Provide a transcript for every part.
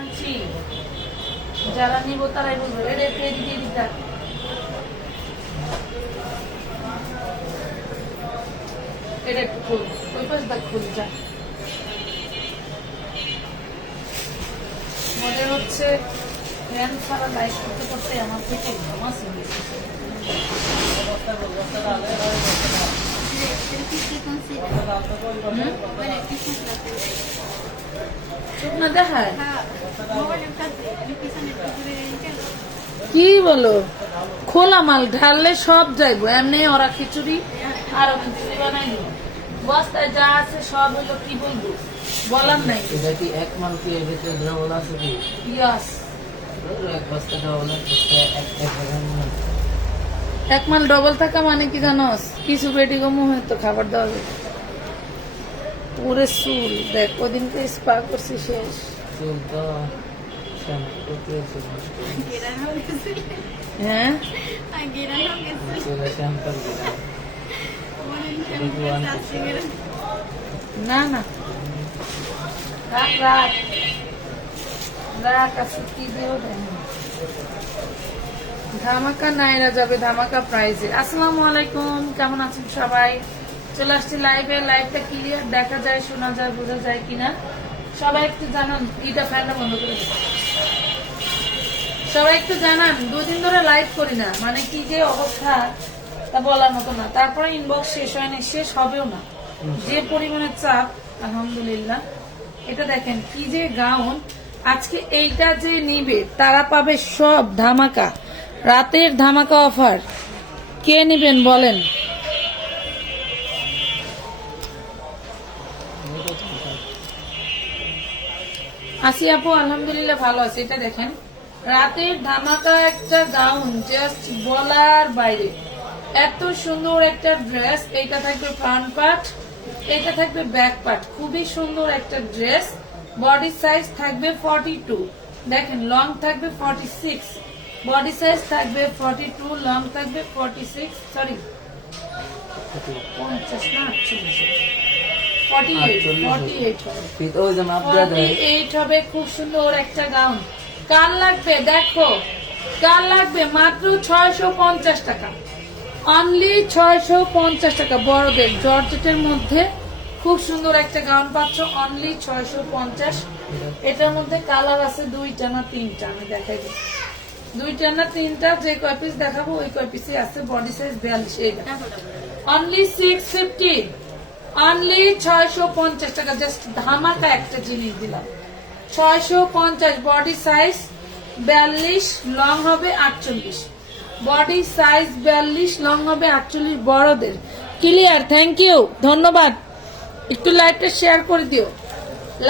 আনছি, যারা নিব তারাই বলবো। এটা একটু এদিকে দিতে, এটা একটু খুল, ওই পাশ দেখ খুল যা। মনে হচ্ছে ফ্যান ছাড়া লাইট করতে করতে আমার থেকে ঘামাস হয়ে গেছে। শুকনা দেখায় কি বলো? খোলা মাল ঢাললে সব যাইবো। এমনি ওরা খিচুড়ি আরো খিচুড়ি বানাই দিব। বস্তায় যা আছে সব হলো, কি বলবো বলার নাই। এটা কি এক মান কি এর ভিতরে ডবল আছে কি? ইয়াস, এক বস্তা ডবল আছে, এক মাল ডবল থাকা মানে কি জানোস? কিছু পেটি কমও হয়তো খাবার দেওয়া যাবে। পুরে চুল দেখ, ওদিনকে স্পা করছি শেষ। চুল তো শ্যাম্পু করতে হয়েছে। হ্যাঁ চুলে শ্যাম্পু না না, রাখ রাখ রাখ, আছে কি দেও দেন। ধামাকা নাইরা যাবে, ধামাকা প্রাইজে। আসসালামু আলাইকুম, কেমন আছেন সবাই? চলে আসছি লাইভে। লাইভটা ক্লিয়ার দেখা যায়, শোনা যায়, বোঝা যায় কিনা সবাই একটু জানান। এটা ফ্যানটা বন্ধ করে দিন। সবাই একটু জানান, দুদিন ধরে লাইভ করি না, মানে কি যে অবস্থা তা বলার মতো না। তারপরে ইনবক্স শেষ হয়নি, শেষ হবেও না, যে পরিমাণের চাপ। আলহামদুলিল্লাহ। এটা দেখেন কি যে গাউন। আজকে এইটা যে নিবে তারা পাবে সব ধামাকা, রাতের ধামাকা অফার। কে নিবেন বলেন? আসি আপু, আলহামদুলিল্লাহ ভালো আছে। এটা দেখেন রাতের ধামাকা একটা গাউন, জাস্ট বলার বাইরে। এত সুন্দর একটা ড্রেস। এটা থাকবে ফ্রন্ট পার্ট, এটা থাকবে ব্যাক পার্ট। খুবই সুন্দর একটা ড্রেস। বডি সাইজ থাকবে 42, দেখেন লং থাকবে 46, বডি সাইজ থাকবে 42, লং থাকবে 46, সরি 50 না 48 হবে। খুব সুন্দর একটা গাউন। কার লাগবে দেখো, কার লাগবে? মাত্র 650 টাকা, অনলি 650 টাকা। বড়দের জর্জেটের মধ্যে খুব সুন্দর একটা গাউন পাচ্ছ, অনলি 650। এটার মধ্যে কালার আছে দুইটা না তিনটা, আমি দেখাই দিই। দুইটা না তিনটা, যে কয় পিস দেখাবো ওই কয় পিসে আছে। বডি সাইজ 42, এইটা অনলি 650, অনলি 650 টাকা। জাস্ট ধামাকা একটা জিনিস দিলাম, 650। বডি সাইজ 42, লং হবে 48, বডি সাইজ 42, লং হবে 48। বড়দের ক্লিয়ার। থ্যাংক ইউ, ধন্যবাদ। একটু লাইভটা শেয়ার করে দিও,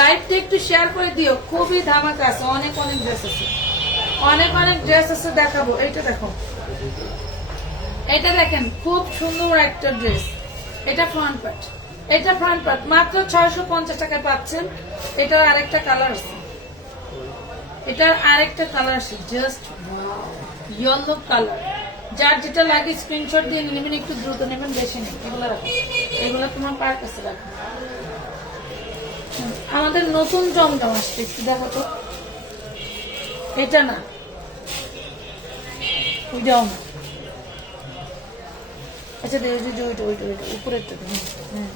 লাইভটা একটু শেয়ার করে দিও। খুবই ধামাকা আছে, অনেক অনেক ড্রেস আছে, অনেক অনেক ড্রেস আছে দেখাবো। এইটা দেখো, এটা দেখেন খুব সুন্দর একটা ড্রেস। এটা ফ্রন্ট পার্ট, এটা ফ্রন্ট পার্ট, মাত্র 650 টাকায় পাচ্ছেন। এটার আরেকটা কালার আছে, এটার আরেকটা কালার আছে, জাস্ট ইয়েলো কালার। যার যেটা লাগে স্ক্রিনশট দিয়ে নেবেন, একটু দ্রুত নেবেন, বেশি নেই। এগুলো রাখো, এগুলো তোমার পার কাছে রাখো। আমাদের নতুন জমজম আসছে, একটু দেখো তো। এটা না, ওইটাও না। আচ্ছা ওইটা ওইটা ওইটা উপরেরটা। হ্যাঁ,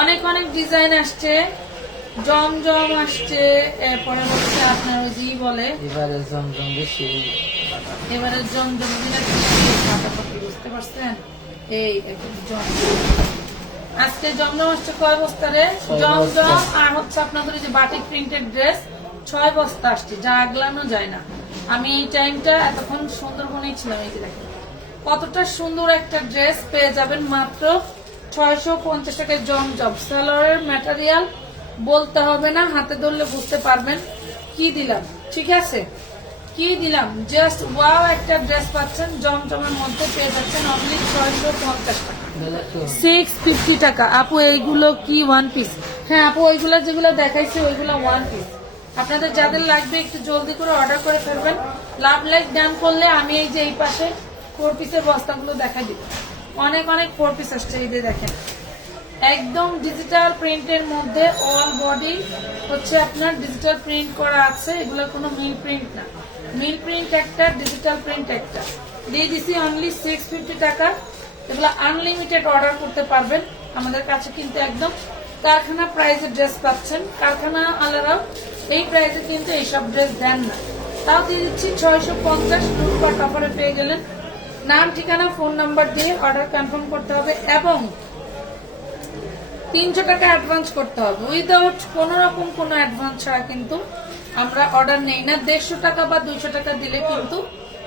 অনেক অনেক ডিজাইন আসছে, জমজম আসছে। এরপরে হচ্ছে আপনার ওই যে বলে এবারে জমজম বেশি, এবারে জমজম বুঝতে পারছেন? এই দেখেন জমজম আজকে জমজম আসছে কয় বস্তারে? জমজম আর হচ্ছে আপনাদের যে বাটিক প্রিন্টেড ড্রেস 6 বস্তা আসছে, যা আগলানো যায় না। আমি এই টাইমটা এতক্ষণ সুন্দরবনেই ছিলাম। এই যে দেখেন কতটা সুন্দর একটা ড্রেস পেয়ে যাবেন মাত্র 650 টাকায়। জমজম সালোয়ারের ম্যাটেরিয়াল বলতে হবে না, হাতে ধরলে বুঝতে পারবেন কি দিলাম। ঠিক আছে, কি দিলাম? জাস্ট ওয়াও একটা ড্রেস পাচ্ছেন, জমজমের মধ্যে পেয়ে যাচ্ছেন অনলি 650 টাকা, 650 টাকা। আপু এইগুলো কি ওয়ান পিস? হ্যাঁ আপু, ওইগুলো যেগুলো দেখাইছি ওইগুলো ওয়ান পিস। আপনাদের যাদের লাগবে একটু জলদি করে অর্ডার করে ফেলবেন। লাভ লাইক ডান করলে আমি এই যে এই পাশে 4 পিসের বস্তাগুলো দেখাই দিব। অনেক অনেক 4 পিস আসছে, এই যে দেখেন একদম ডিজিটাল প্রিন্টের মধ্যে অল বডি হচ্ছে আপনার ডিজিটাল প্রিন্ট করা আছে, এগুলো কোনো মিল প্রিন্ট না। মিল প্রিন্ট একটা, ডিজিটাল প্রিন্ট একটা। দিয়ে দিছি অনলি 650 টাকা। এগুলো আনলিমিটেড অর্ডার করতে পারবেন আমাদের কাছে, কিন্তু একদম কারখানা প্রাইসে ড্রেস পাচ্ছেন। কারখানা আলারাও এই প্রাইসে কিন্তু এইসব ড্রেস দেন না। তাও দিয়ে দিচ্ছি 650 লুটপাট অফারে পেয়ে গেলেন। নাম, ঠিকানা, ফোন নাম্বার দিয়ে অর্ডার কনফার্ম করতে হবে এবং 300 টাকা অ্যাডভান্স করতে হবে। উইদাউট কোন রকম কোনো অ্যাডভান্স ছাড়া কিন্তু আমরা অর্ডার নেই না। 150 টাকা বা 200 টাকা দিলে কিন্তু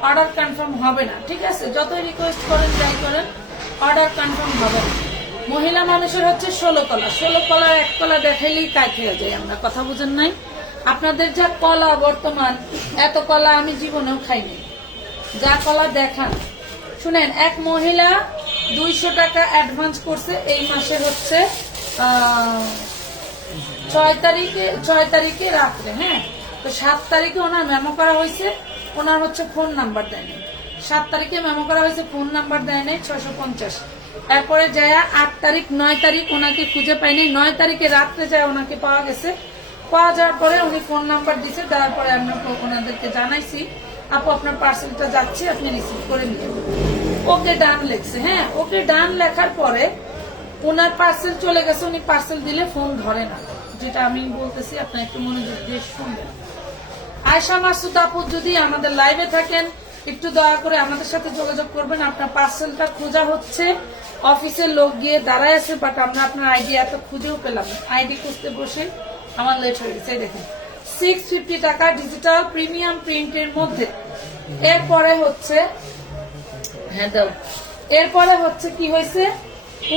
অর্ডার কনফার্ম হবে না, ঠিক আছে? যতই রিকোয়েস্ট করেন, যাই করেন, অর্ডার কনফার্ম হবে না। মহিলা মানুষের হচ্ছে 16 কলা, 16 কলার এক কলা দেখাইলেই কাজ হয়ে যায়। আমরা কথা বুঝেন নাই? আপনাদের যা কলা বর্তমান, এত কলা আমি জীবনেও খাইনি। যা কলা দেখান, শুনেন, এক মহিলা 200 টাকা অ্যাডভান্স করছে এই মাসে হচ্ছে 6 তারিখে রাত্রে, হ্যাঁ? তো 7 তারিখে ওনার মেমো করা হয়েছে, ওনার হচ্ছে ফোন নাম্বার দেয় নাই। 7 তারিখে মেমো করা হয়েছে, ফোন নাম্বার দেয় নাই, 650। এরপরে যায় 8 তারিখ, 9 তারিখ ওনাকে খুঁজে পাইনি। 9 তারিখে রাত্রে যায় ওনাকে পাওয়া গেছে। পাওয়া যাওয়ার পরে উনি ফোন নাম্বার দিছে, দেওয়ার পরে আমরা ওনাদেরকে জানাইছি, আপু আপনার পার্সেলটা যাচ্ছে, আপনি রিসিভ করে নিন। ওকে ডান লেখছে, হ্যাঁ? ওকে ডান লেখার পরে ওনার পার্সেল চলে গেছে। উনি পার্সেল দিলে ফোন ধরে না, যেটা আমি বলতেছি, আপনি একটু মনোযোগ দিয়ে শুনবেন। আয়শা মাসুদ আপু যদি আমাদের লাইভে থাকেন, একটু দয়া করে আমাদের সাথে যোগাযোগ করবেন। আপনার পার্সেলটা খোঁজা হচ্ছে, অফিসের লোক গিয়ে দাঁড়ায় আছে, বাট আমরা আপনার আইডি এত খুঁজেও পেলাম না। আইডি খুঁজতে বসে আমার লেট হয়ে গেছে। দেখেন 650 টাকা ডিজিটাল প্রিমিয়াম প্রিন্টের মধ্যে। এরপরে হচ্ছে, হ্যাঁ দাও, এরপরে হচ্ছে কি হয়েছে,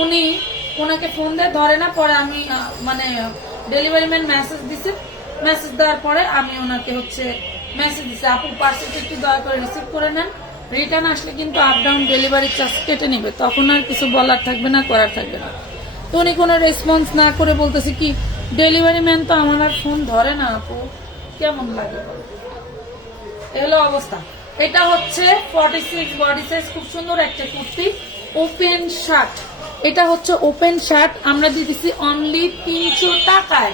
উনি ওনাকে ফোন দিয়ে ধরে না। পরে আমি মানে ডেলিভারি ম্যান মেসেজ দিছে, মেসেজ দেওয়ার পরে আমি ওনাকে হচ্ছে মেসেজ দিছি, আপু পার্সেলটা একটু দয়া করে রিসিভ করে নেন, রিটার্ন আসলে কিন্তু আপ ডাউন ডেলিভারি চার্জ কেটে নিবে। তখন আর কিছু বলার থাকবে না, করার থাকবে না। তো উনি কোনো রেসপন্স না করে বলতেছে কি, ডেলিভারি ম্যান তো আমার আর ফোন ধরে না আপু, কেমন লাগে? এগুলো অবস্থা। এটা হচ্ছে 46 বডি সাইজ, খুব সুন্দর একটা কুর্তি, ওপেন শার্ট। এটা হচ্ছে ওপেন শার্ট, আমরা দিয়ে দিছি অনলি 300 টাকায়,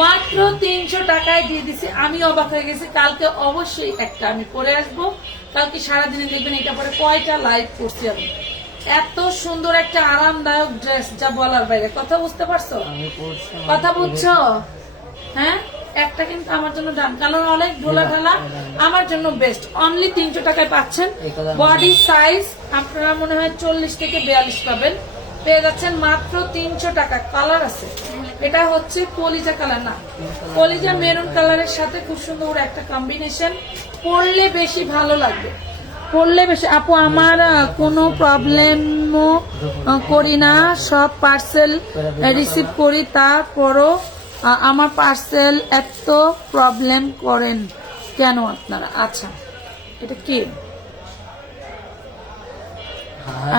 মাত্র 300 টাকায় দিয়ে দিছি। আমি অবাক হয়ে গেছি। কালকে অবশ্যই একটা আমি পরে আসবো, কালকে সারাদিনে দেখবেন এটা পরে কয়টা লাইভ করছি আমি। এত সুন্দর একটা আরামদায়ক ড্রেস, যা বলার বাইরে। কথা বুঝতে পারছো? কথা বুঝছো? হ্যাঁ, একটা কিন্তু আমার জন্য ডান, কারণ অনেক ঢোলা ঢালা, আমার জন্য বেস্ট। অনলি 300 টাকায় পাচ্ছেন। বডি সাইজ আপনারা মনে হয় 40 থেকে 42 পাবেন, পেয়ে যাচ্ছেন মাত্র 300 টাকা। কালার আছে, এটা হচ্ছে কলিজা কালার, না কলিজা মেরুন কালারের সাথে খুব সুন্দর একটা কম্বিনেশন। পরলে বেশি ভালো লাগবে, পরলে বেশি। আপু আমার কোনো প্রবলেমও করি না, সব পার্সেল রিসিভ করি, তারপরও আমার পার্সেল এত প্রবলেম করেন কেন আপনারা? আচ্ছা, এটা কি?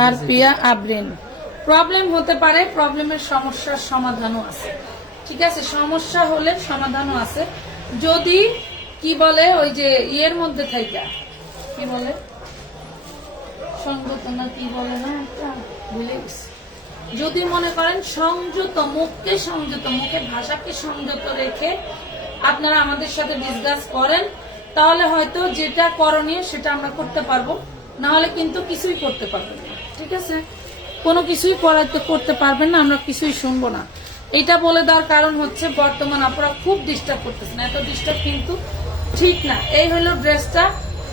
আর পিয়া আবরিন, প্রবলেম হতে পারে, প্রবলেমের সমস্যার সমাধানও আছে, ঠিক আছে? সমস্যা হলে সমাধানও আছে। যদি কি বলে ওই যে ইয়ের মধ্যে থেকে, কি বলে, সংযত না কি বলে না একটা, ভুলে গেছি। যদি মনে করেন সংযত, মুখকে সংযত, মুখের ভাষাকে সংযত রেখে আপনারা আমাদের সাথে ডিসকাস করেন, তাহলে হয়তো যেটা করণীয় সেটা আমরা করতে পারবো, না হলে কিন্তু কিছুই করতে পারবেন না, ঠিক আছে? কোনো কিছুই করতে পারবেন না, আমরা কিছুই শুনবো না। এটা বলে দেওয়ার কারণ হচ্ছে বর্তমান আপনারা খুব ডিস্টার্ব করতেছেন, এত ডিস্টার্ব কিন্তু ঠিক না। এই হলো ড্রেসটা,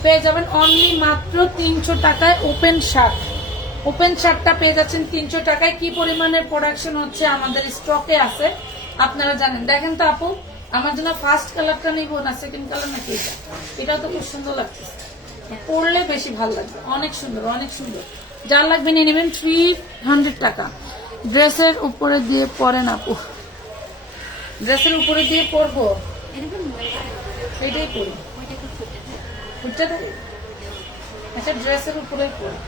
পেয়ে যাবেন অনলি মাত্র 300 টাকায়। ওপেন শার্ট, ওপেন শার্টটা পেয়ে যাচ্ছেন 300 টাকায়। কি পরিমাণের প্রোডাকশন হচ্ছে আমাদের স্টকে আছে আপনারা জানেন। দেখেন তো আপু, আমার জন্য ফার্স্ট কালারটা নিব না সেকেন্ড কালার নাকি? এটা, এটাও তো খুব সুন্দর লাগছে, পরলে বেশি ভালো লাগবে। অনেক সুন্দর, অনেক সুন্দর। যার লাগবে নিয়ে নেবেন। 300 টাকা। ড্রেসের উপরে দিয়ে পরেন আপু, ড্রেসের উপরে দিয়ে পরবো, এটাই পরি, ফুটতে থাকে। আচ্ছা, ড্রেসের উপরে পরি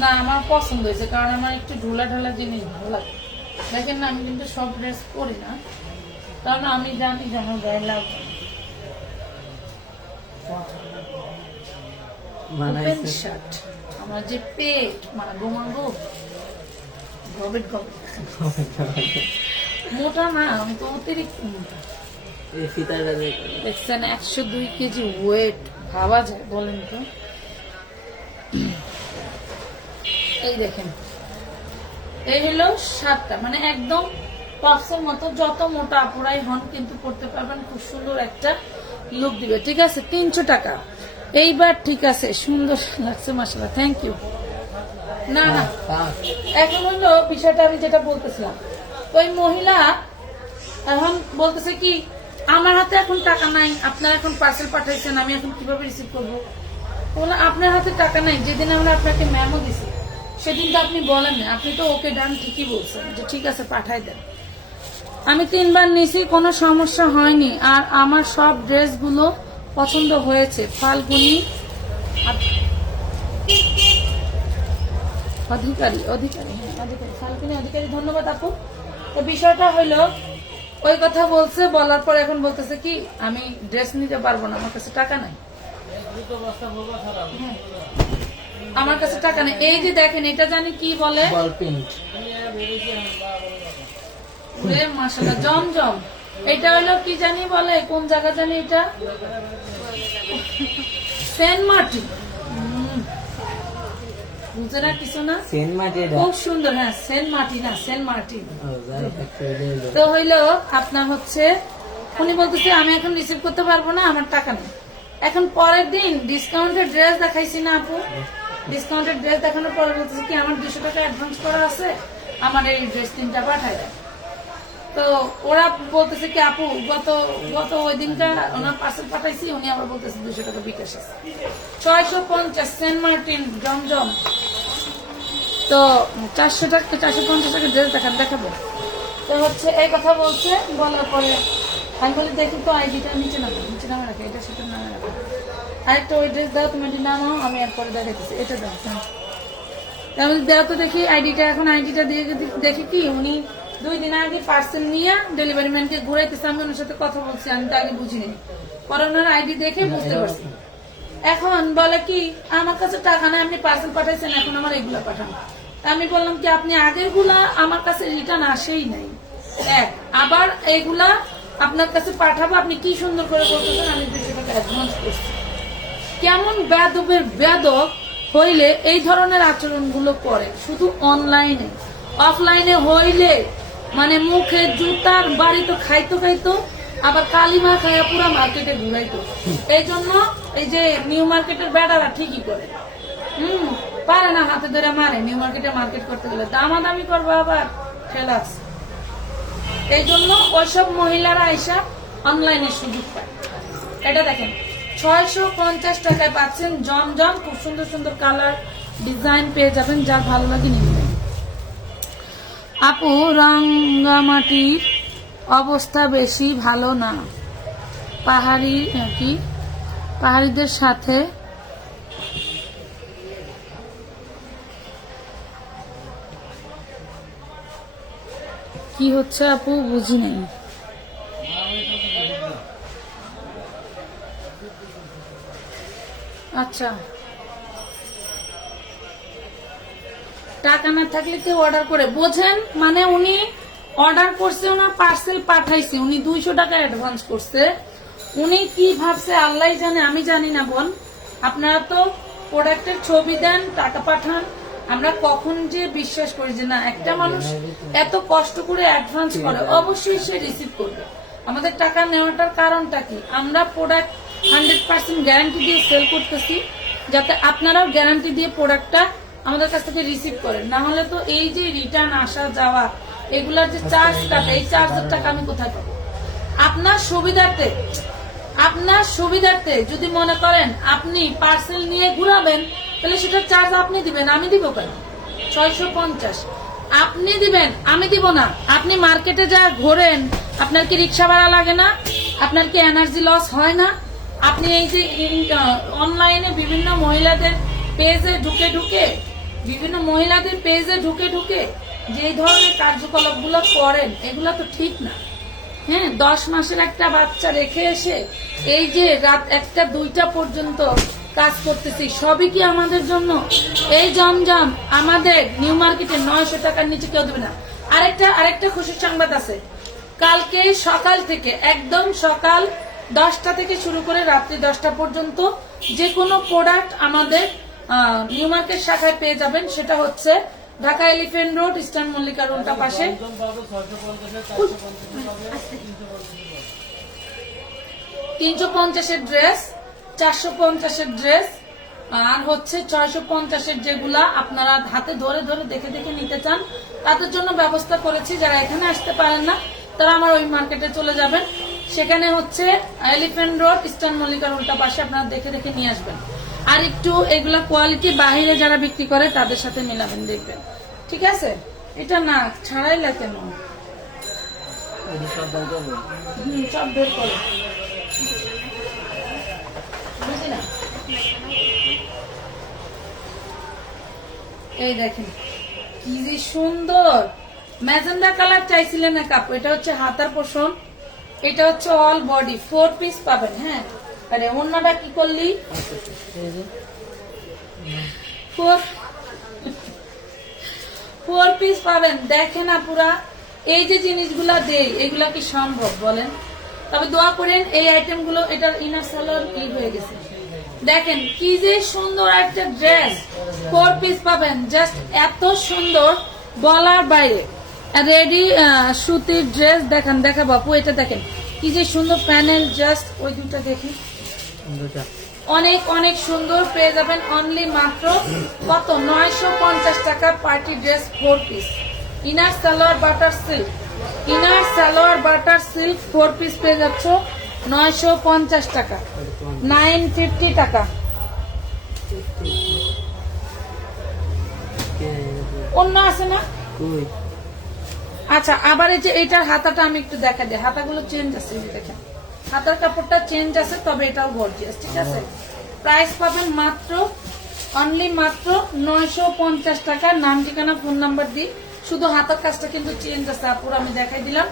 না, আমার পছন্দ হয়েছে, কারণ আমার একটু ঢোলা ঢোলা জিনিস ভালো লাগে। দেখেন না, আমি কিন্তু সব ড্রেস পরি না, কারণ আমি জানি যে আমার গায়ে লাগবে। ওপেন শার্ট, আমার যে পেট, মানে গোমাগো গবেট গবেট। মোটা না, আমি তো অতিরিক্ত মোটা। এই ফিতাটা দেখছেন 102 কেজি ওয়েট, ভাবা যায় বলেন তো? এই দেখেন, এই হলো 7টা, মানে একদম টপসের মতো, যত মোটা আপুরাই হন কিন্তু পড়তে পারবেন, খুব সুন্দর একটা লুক দিবে। ঠিক আছে, 300 টাকা। এইবার ঠিক আছে, সুন্দর লাগছে মাশাআল্লাহ, থ্যাংক ইউ। না না, এখন হলো বিষয়টা আমি যেটা বলতেছিলাম, ওই মহিলা এখন বলতেছে কি, আমার হাতে এখন টাকা নাই, আপনারা এখন পার্সেল পাঠাইছেন, আমি এখন কিভাবে রিসিভ করবো? বলে আপনার হাতে টাকা নাই, যেদিন আমরা আপনাকে মেমো দিছি সেদিন তো আপনি বলেন না, আপনি তো ওকে ডান ঠিকই বলছেন যে ঠিক আছে পাঠাই দেন। আমি 3 বার নিছি, কোনো সমস্যা হয়নি, আর আমার সব ড্রেসগুলো পছন্দ হয়েছে। ফাল্গুনি অধিকারী, অধিকারী, হ্যাঁ, অধিকারী, ফাল্গুনি অধিকারী, ধন্যবাদ আপু। তো বিষয়টা হইলো, ওই কথা বলছে, বলার পর এখন বলতেছে কি আমি ড্রেস নিতে পারবো না, আমার কাছে টাকা নাই। হ্যাঁ, আমার কাছে টাকা নেই। এই যে দেখেন, এটা জানি কি বলে, বল প্রিন্ট। মাশাআল্লাহ, জমজম। এটা হলো কি জানি বলে, কোন জায়গা জানি এটা, সেন্ট মার্টিন। বুঝে না কিছু না, সেন মাটি এটা। খুব সুন্দর। হ্যাঁ, সেন্ট মার্টিন, না সেন্ট মার্টিন। ও যাই একটা তো হইলো আপনার হচ্ছে, উনি বলতেছে আমি এখন রিসিভ করতে পারবো না, আমার টাকা নেই। এখন পরের দিন ডিসকাউন্টের ড্রেস দেখাইছি না আপু, ডিসকাউন্টের ড্রেস দেখানোর পরে বলতেছে কি আমার 200 টাকা অ্যাডভান্স করা আছে, আমার এই ড্রেস 3টা পাঠায় দেয়। তো ওরা বলতেছে কি আপু গত গত ওই দিনটা ওনার পার্সেল পাঠাইছি, উনি আবার বলতেছে 200 টাকা বিকাশ আছে। 650 সেন্ট মার্টিন জমজম। তো 400 টাকা 450 টাকা ড্রেস দেখাবো। তো হচ্ছে এই কথা বলছে, বলার পরে আমি বলি দেখি তো আইডিটা নিচে নামে রাখে, এটা সেটা নামে রাখো। আরেকটা ওই ড্রেস দাও, তুমি এটি নামাও, আমি এরপরে দেখাইতেছি, এটা দাও। তাহলে দেওয়া তো দেখি আইডিটা। এখন আইডিটা দিয়ে দেখি কি উনি 2 দিন আগে পার্সেল নিয়ে ডেলিভারি ম্যানকে ঘুরাইতেছে, আমি ওনার সাথে কথা বলছি, আমি তো আগে বুঝিনি, পরে ওনার আইডি দেখে বুঝতে পারছি। এখন বলে কি আমার কাছে টাকা নাই, আপনি পার্সেল পাঠাইছেন, এখন আমার এগুলা পাঠান। আমি বললাম কি আপনি আগের গুলা আমার কাছে রিটার্ন আসেই নাই, আবার এইগুলা আপনার কাছে পাঠাবো, আপনি কি সুন্দর করে বলতেছেন আমি 200 টাকা অ্যাডভান্স করছি। কেমন বেদবের বেদব হইলে এই ধরনের আচরণগুলো করে, শুধু অনলাইনে, অফলাইনে হইলে মানে মুখে জুতার বাড়ি তো খাইতো, আবার কালিমা খায়া পুরা মার্কেটে ঘুরাইতো। এই জন্য এই যে নিউ মার্কেটের বেড়ারা ঠিকই করে, পারে না, হাতে ধরে মারে। নিউ মার্কেটে মার্কেট করতে গেলে দামাদামি করবো, আবার ফেলাস। এই জন্য ওইসব মহিলারা এসব অনলাইনে সুযোগ পায়। এটা দেখেন 650 টাকায় পাচ্ছেন জমজম, খুব সুন্দর সুন্দর কালার ডিজাইন পেয়ে যাবেন, যার ভালো লাগে নিবেন। আপু রাঙ্গামাটির অবস্থা বেশি ভালো না, পাহাড়িদের সাথে কি হচ্ছে আপু বুঝি নাই। আচ্ছা, টাকা না থাকলে কেউ অর্ডার করে, বোঝেন মানে উনি অর্ডার করছে, ওনার পার্সেল পাঠাইছে, উনি 200 টাকা অ্যাডভান্স করছে। উনি কি ভাবছে আল্লাহ জানে, আমি জানি না বোন। আপনারা তো প্রোডাক্টের ছবি দেন, টাকা পাঠান, আমরা কখন যে বিশ্বাস করি যে না একটা মানুষ এত কষ্ট করে অ্যাডভান্স করে, অবশ্যই সে রিসিভ করবে। আমাদের টাকা নেওয়াটার কারণটা কি, আমরা প্রোডাক্ট 100% গ্যারান্টি দিয়ে সেল করতেছি, যাতে আপনারাও গ্যারান্টি দিয়ে প্রোডাক্টটা আমাদের কাছ থেকে রিসিভ করেন। না হলে তো এই যে রিটার্ন আসা যাওয়া এগুলার যে চার্জ কাটে, এই চার্জের টাকা আমি কোথায় পাবো? আপনার সুবিধার্থে যদি মনে করেন আপনি পার্সেল নিয়ে ঘুরাবেন, তাহলে সেটার চার্জ আপনি দিবেন, আমি দিব কেন? 650 আপনি দিবেন, আমি দিব না। আপনি মার্কেটে যা ঘোরেন, আপনার কি রিক্সা ভাড়া লাগে না? আপনার কি এনার্জি লস হয় না? আপনি এই যে অনলাইনে বিভিন্ন মহিলাদের পেজে ঢুকে যে ধরনের কার্যকলাপ গুলো করেন, এগুলা তো ঠিক না। হ্যাঁ, 10 মাসের একটা বাচ্চা রেখে এসে এই যে রাত 1টা 2টা পর্যন্ত কাজ করতেছি, সবই কি আমাদের জন্য? এই জমজম আমাদের নিউ মার্কেটে 900 টাকার নিচে কেউ দেবে না। আরেকটা খুশির সংবাদ আছে, কালকে সকাল থেকে একদম সকাল 10টা থেকে শুরু করে রাত্রি 10টা পর্যন্ত যে কোনো প্রোডাক্ট আমাদের নিউ মার্কেট শাখায় পেয়ে যাবেন। সেটা হচ্ছে ঢাকা এলিফ্যান্ট রোড, ইস্টার্ন মল্লিকার উল্টা পাশে। 350-এর ড্রেস, 450-এর ড্রেস, আর হচ্ছে 650-এর যেগুলা আপনারা হাতে ধরে ধরে দেখে দেখে নিতে চান তাদের জন্য ব্যবস্থা করেছি। যারা এখানে আসতে পারেন না তারা আমার ওই মার্কেটে চলে যাবেন, সেখানে হচ্ছে এলিফ্যান্ট রোড, ইস্টার্ন মল্লিকার উল্টা পাশে, আপনারা দেখে দেখে নিয়ে আসবেন। আর একটু এগুলা কোয়ালিটি বাইরে যারা বিক্রি করে তাদের সাথে মিলাবেন, দেখবেন। ঠিক আছে? এটা না ছাড়াই লাগে না, সব বের করবো। সব বের করো, বুঝলি না? এই দেখেন কি যে সুন্দর ম্যাজেন্ডা কালার চাইছিলেন না কাপড়, এটা হচ্ছে হাতার পোষণ, এটা হচ্ছে অল বডি 4 পিস পাবেন। হ্যাঁ, আরে অন্যটা কি করলি? ফোর পিস পাবেন। দেখেন আপুরা, এই যে জিনিসগুলা দেই এগুলা কি সম্ভব বলেন? তবে দোয়া করেন এই আইটেম গুলো, এটার ইনার সালোয়ার হয়ে গেছে। দেখেন কি যে সুন্দর একটা ড্রেস, 4 পিস পাবেন, জাস্ট এত সুন্দর বলার বাইরে। রেডি সুতির ড্রেস দেখেন, দেখা বাপু এটা দেখেন কি যে সুন্দর প্যানেল, জাস্ট ওই দুটা দেখি, অনেক অনেক সুন্দর পেয়ে যাবেন। অনলি মাত্র কত? 950 টাকা party dress 4 piece, inner salwar butter silk, inner salwar butter silk 4 piece পেয়ে যাচ্ছ 950 টাকা, 950 টাকা। অন্য আছে না? আচ্ছা, আবার এই যে এটার হাতাটা আমি একটু দেখা দিই, হাতাগুলো চেঞ্জ আছে, এই যে দেখেন হাতার কাপড়টা চেঞ্জ আছে, তবে এটাও গর্জিয়াস। ঠিক আছে? প্রাইস পাবেন মাত্র অনলি মাত্র 950 টাকা। নাম, ঠিকানা, ফোন নাম্বার দিই, শুধু হাতার কাজটা কিন্তু চেঞ্জ আছে আপুর, আমি দেখাই দিলাম।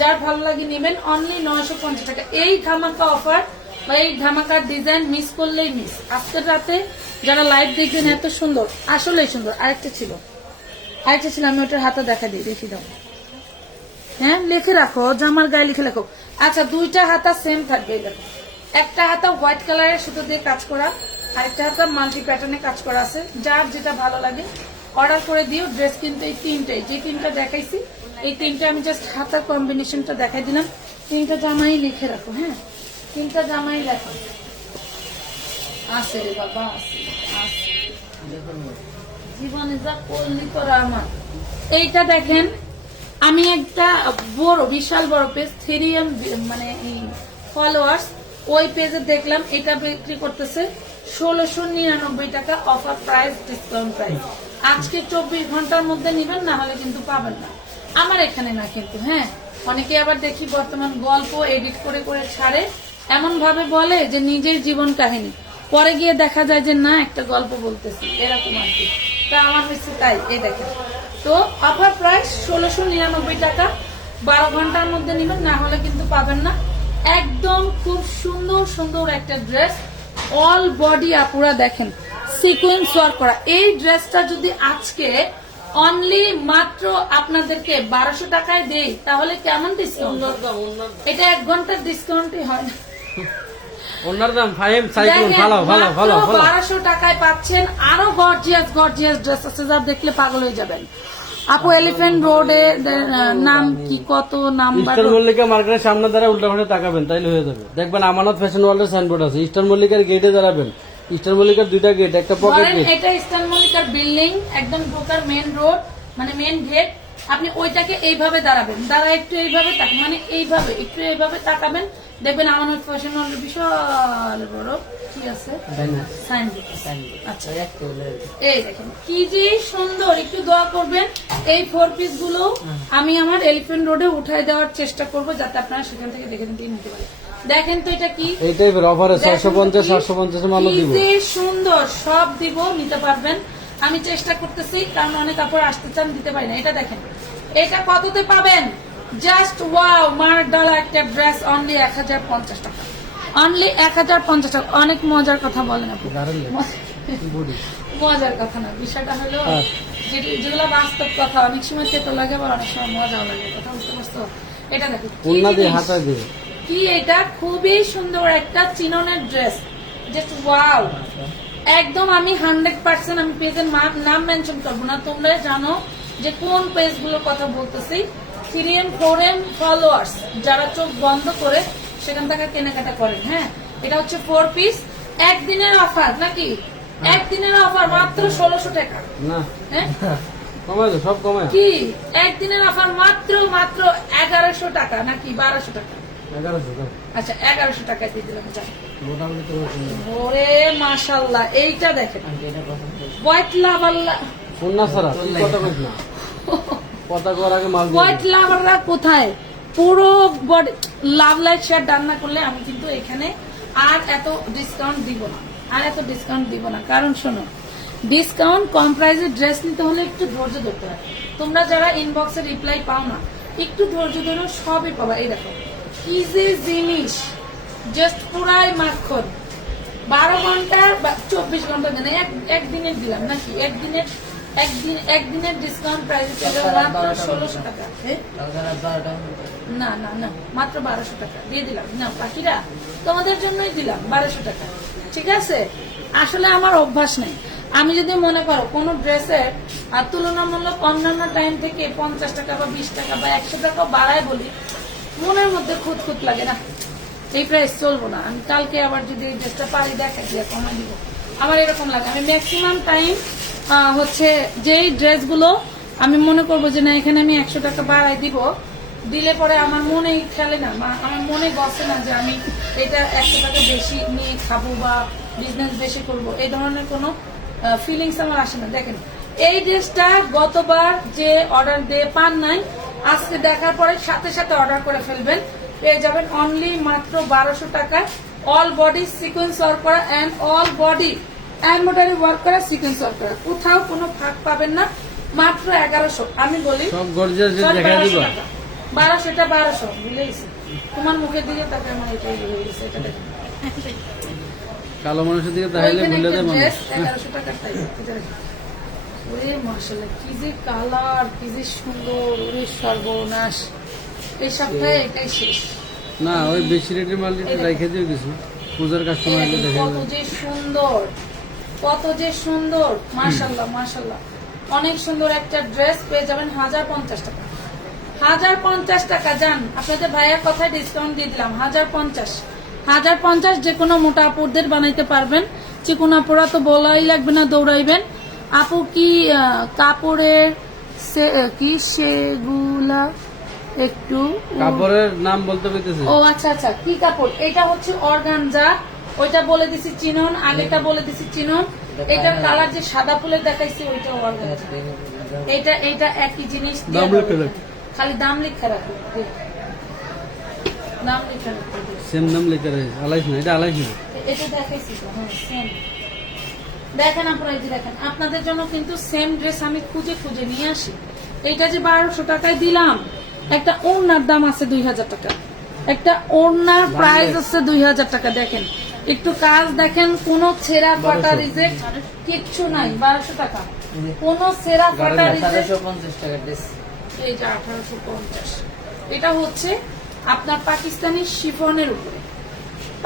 যার ভালো লাগে নেবেন, অনলি 950 টাকা। এই ধামাকা অফার বা এই ধামাকার ডিজাইন মিস করলেই মিস। আজকের রাতে যারা লাইভ দেখবেন, এত সুন্দর, আসলেই সুন্দর। আরেকটা ছিল, আমি ওটার হাতা দেখা দিই, দেখি দাও। হ্যাঁ, লিখে রাখো, জামার গায়ে লিখে রাখো। আচ্ছা, দুইটা হাতা সেম থাকবে, দেখো একটা হাতা হোয়াইট কালারের সুতো দিয়ে কাজ করা, আরেকটা হাতা মাল্টি প্যাটার্নে কাজ করা আছে। যার যেটা ভালো লাগে অর্ডার করে দিও। ড্রেস কিন্তু এই তিনটাই, যে তিনটা দেখাইছি এই তিনটা আমি জাস্ট হাতার কম্বিনেশনটা দেখাই দিলাম। তিনটা জামাই লিখে রাখো। হ্যাঁ, তিনটা জামাই লেখো। আছে রে বাবা, আছে আছে, জীবনে যা করলি তোরা আমার। এইটা দেখেন, আমি একটা বড় বিশাল বড় পেজ 3M মানে এই ফলোয়ার্স, ওই পেজে দেখলাম এটা বিক্রি করতেছে 1699 টাকা, অফার প্রাইস, ডিসকাউন্ট প্রাইস। আজকে 24 ঘন্টার মধ্যে নিবেন, না হলে কিন্তু পাবেন না। আমার এখানে না কিন্তু। হ্যাঁ, অনেকে আবার দেখি বর্তমান গল্প এডিট করে করে ছাড়ে, এমন ভাবে বলে যে নিজের জীবন কাহিনী, পরে গিয়ে দেখা যায় যে না একটা গল্প বলতেছি, এরকম আর কি। তা আমার হচ্ছে তাই। এই দেখেন, তো অফার প্রাইস 1699 টাকা, 12 ঘন্টার মধ্যে নিবেন, না হলে কিন্তু পাবেন না। একদম খুব সুন্দর সুন্দর একটা ড্রেস, অল বডি আপুরা দেখেন সিকোয়েন্স ওয়ার্ক করা। এই ড্রেসটা যদি আজকে অনলি মাত্র আপনাদেরকে 1200 টাকায় দেই, তাহলে কেমন ডিসকাউন্ট? এটা 1 ঘন্টার ডিসকাউন্টই হয় না। ওনার দাম ফাইম সাইক্লোন, ভালো ভালো ভালো ভালো। 1200 টাকায় পাচ্ছেন আরো গর্জিয়াস গর্জিয়াস ড্রেস আছে, যা দেখলে পাগল হয়ে যাবেন। আপু এলিফ্যান্ট রোডে নাম কি, কত নাম্বার? ইস্টার্ন মল্লিকা মার্কেটের সামনে দ্বারা উল্টা ঘুরে তাকাবেন, তাইলে হয়ে যাবে। দেখবেন আমানত ফ্যাশন ওয়ার্ল্ডের সাইনবোর্ড আছে। ইস্টার্ন মল্লিকার গেটে দাঁড়াবেন। ইস্টার্ন মল্লিকার 2টা গেট, একটা পকেট গেট। এটা ইস্টার্ন মল্লিকার বিল্ডিং, একদম ঢোকার মেন রোড, মানে মেন গেট। আপনি ওইটাকে এইভাবে দাঁড়াবেন, দাঁড়া একটু এইভাবে মানে এইভাবে একটু এইভাবে তাকাবেন, দেখবেন আমানত ফ্যাশন ওয়ার্ল্ডের বিশাল বড় কি আছে সাইনবোর্ড। আচ্ছা, এই দেখেন কি যে সুন্দর। একটু দোয়া করবেন, এই 4 পিস গুলো আমি আমার এলিফ্যান্ট রোডে উঠাই দেওয়ার চেষ্টা করব, যাতে আপনারা সেখান থেকে দেখে নিতে পারেন। দেখেন তো এটা কি, এই টাইপের অফারে 650 750 মাল দিব। কি সুন্দর, সব দিব, নিতে পারবেন। আমি চেষ্টা করতেছি, কারণ অনেক কাপড় আসতে চান, দিতে পারি না। এটা দেখেন, এটা কততে পাবেন? জাস্ট ওয়াও, মার ডালা একটা ড্রেস, অনলি 1050 টাকা। অনলি 1050 টাকা। অনেক মজার কথা বলেন আপনি, দারুণ বডি মজার কথা না, বিষয়টা হলো যেগুলো বাস্তব কথা। অনেক সময় তেতো লাগে আবার অনেক সময় মজাও লাগে, কথা বুঝতে পারছো? এটা দেখো কি ওন্না দিয়ে জিনিস। হাতা দিয়ে কি এটা খুবই সুন্দর একটা চিননের ড্রেস, জাস্ট ওয়াও। একদম আমি 100% আমি পেজের নাম মেনশন করবো না, তোমরা জানো যে কোন পেজ গুলোর কথা বলতেছি। 3M 4M ফলোয়ার্স যারা চোখ বন্ধ করে সেখান থেকে কেনাকাটা করেন। হ্যাঁ, এটা হচ্ছে 4 পিস, একদিনের অফার নাকি? একদিনের অফার মাত্র 1600 টাকা। না হ্যাঁ কমায় তো, সব কমায়। কি একদিনের অফার মাত্র 1100 টাকা নাকি 1200 টাকা? 1100 দাও। আচ্ছা 1100 টাকা দিয়ে দিলাম। যাই মোটামুটি তো ওরে মাশাআল্লাহ, এইটা দেখেন এটা কথা হোয়াইট লাভাল্লা। ওন্না ছাড়া তুই কথা কইস না, কথা করার আগে মাল দিয়ে হোয়াইট লাভাররা কোথায়? পুরো বডি লাভ লাইট শেয়ার রান্না করলে আমি কিন্তু এখানে আর এত ডিসকাউন্ট দিব না, আর এত ডিসকাউন্ট দিব না। কারণ শোনো, ডিসকাউন্ট কম প্রাইসের ড্রেস নিতে হলে একটু ধৈর্য ধরতে হয়। তোমরা যারা ইনবক্সে রিপ্লাই পাও না, একটু ধৈর্য ধরো, সবই পাবা। এই দেখো কি যে জিনিস, জাস্ট পুরাই মাখন। 12 ঘন্টা বা 24 ঘন্টা দেন, একদিনের দিলাম নাকি? একদিনের ডিসকাউন্ট প্রাইসে চলে মাত্র 1600 টাকা। হ্যাঁ? না না না, মাত্র 1200 টাকা দিয়ে দিলাম। না বাকিরা তোমাদের জন্যই দিলাম 1200 টাকা, ঠিক আছে? আসলে আমার অভ্যাস নেই, আমি যদি মনে করো কোন ড্রেসের আর তুলনামূলক অন্যান্য টাইম থেকে 50 টাকা বা 20 টাকা বা 100 টাকা বাড়ায় বলি, মনের মধ্যে খুঁত লাগে না, এই প্রাইস চলবো না, আমি কালকে আবার যদি এই ড্রেসটা পারি দেখা দিয়ে কমাই দিব, আমার এরকম লাগে। আমি ম্যাক্সিমাম টাইম হচ্ছে যেই ড্রেসগুলো আমি মনে করবো যে না এখানে আমি 100 টাকা বাড়াই দিব, দিলে পরে আমার মনেই খেলে না, আমার মনে বসে না যে আমি এটা 100 টাকা বেশি নিয়ে খাবো বা বিজনেস বেশি করব, এই ধরনের কোনো ফিলিংস আমার আসে না। দেখেন এই ড্রেসটা গতবার যে অর্ডার দিয়ে পান নাই, আজকে দেখার পরে সাথে সাথে অর্ডার করে ফেলবেন, পেয়ে যাবেন অনলি মাত্র 1200 টাকা। অল বডি সিকোয়েন্স ওয়ার্ক করা and all body embroidery work করা, সিকোয়েন্স ওয়ার্ক করা, কোথাও কোনো ফাঁক পাবেন না, মাত্র 1100। আমি বলি সব গর্জিয়াস যে দেখা দিবা 1200, এটা 1200 ভুলে গেছি, তোমার মুখের দিকে তাকে আমার এটা হয়ে গেছে, এটা দেখেন কালো মানুষের দিকে তাহলে ভুলে যায় মানুষ। 1100 টাকা তাই এটা দেখেন। ওরে মাশাআল্লাহ, কি যে কালার, কি যে সুন্দর, ওরে সর্বনাশ, এই সপ্তাহে এটাই শেষ। না ওই বেশি রেটের মাল দিতে রেখে দিও কিছু, পূজার কাস্টমার এলে দেখা কত যাবে। যে সুন্দর, কত যে সুন্দর, মাশাআল্লাহ মাশাআল্লাহ, অনেক সুন্দর একটা ড্রেস পেয়ে যাবেন 1050 টাকা। 1050 টাকা যান, আপনাদের ভাইয়ের কথায় ডিসকাউন্ট দিয়ে দিলাম। 1050 যে কোনো মোটা আপুদের বানাইতে পারবেন, চিকন আপুরা তো বলাই লাগবে না, দৌড়াইবেন। আপু কি কাপড়ের কি সেগুলা একটু কাপড়ের নাম বলতে পেতেছে। ও আচ্ছা আচ্ছা, কি কাপড়? এটা হচ্ছে অর্গানজা, ওইটা বলে দিছি চিনন, আগেটা বলে দিছি চিনন, এটার কালার যে সাদা ফুলের দেখাইছি ওইটা অর্গানজা। এটা একই জিনিস দিয়ে দাম লেখা রাখো। খালি দাম লেখা রাখো, দাম লেখা রাখো। সেম নাম লেখা রয়েছে, আলাইস না, এটা আলাইস না। এটা দেখাইছি তো, হ্যাঁ সেম। দেখেন আপনারা, এই যে দেখেন, আপনাদের জন্য কিন্তু সেম ড্রেস আমি খুঁজে খুঁজে নিয়ে আসি। এটা যে 1200 টাকায় দিলাম, একটা ওড়নার দাম আছে 2000 টাকা, একটা ওড়নার প্রাইস আছে 2000 টাকা। দেখেন একটু কাজ দেখেন, কোন ছেঁড়া ফাটা রিজেক্ট কিচ্ছু নাই। 1200 টাকা কোন ছেঁড়া ফাটা রিজেক্ট। 1850 টাকা ড্রেস, এই যে 1850, এটা হচ্ছে আপনার পাকিস্তানি শিফনের উপরে,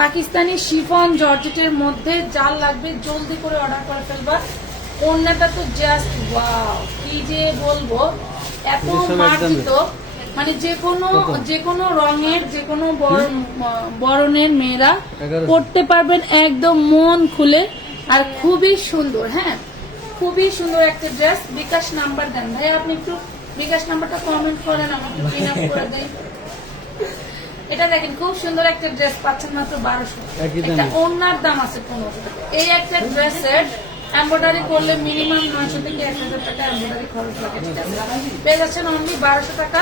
পাকিস্তানি শিফন জর্জেটের মধ্যে যার লাগবে জলদি করে অর্ডার করে ফেলবা। ওড়নাটা তো জাস্ট ওয়াও, কি যে বলবো, এত মার্জিত, মানে যে কোনো রঙের, যে কোনো বরণের মেয়েরা পড়তে পারবেন একদম মন খুলে, আর খুবই সুন্দর। হ্যাঁ, খুবই সুন্দর একটা ড্রেস। বিকাশ নাম্বার দেন ভাই, আপনি একটু বিকাশ নাম্বারটা কমেন্ট করেন, আমাকে পিন আপ করে দেন। এটা দেখেন খুব সুন্দর একটা ড্রেস পাচ্ছেন মাত্র 1200। একটা ওড়নার দাম আছে 1500 টাকা। এই একটা ড্রেসের এমব্রয়ডারি করলে মিনিমাম 900 থেকে 1000 টাকা এমব্রয়ডারি খরচ লাগে, ঠিক আছে? পেয়ে যাচ্ছেন অনলি 1200 টাকা।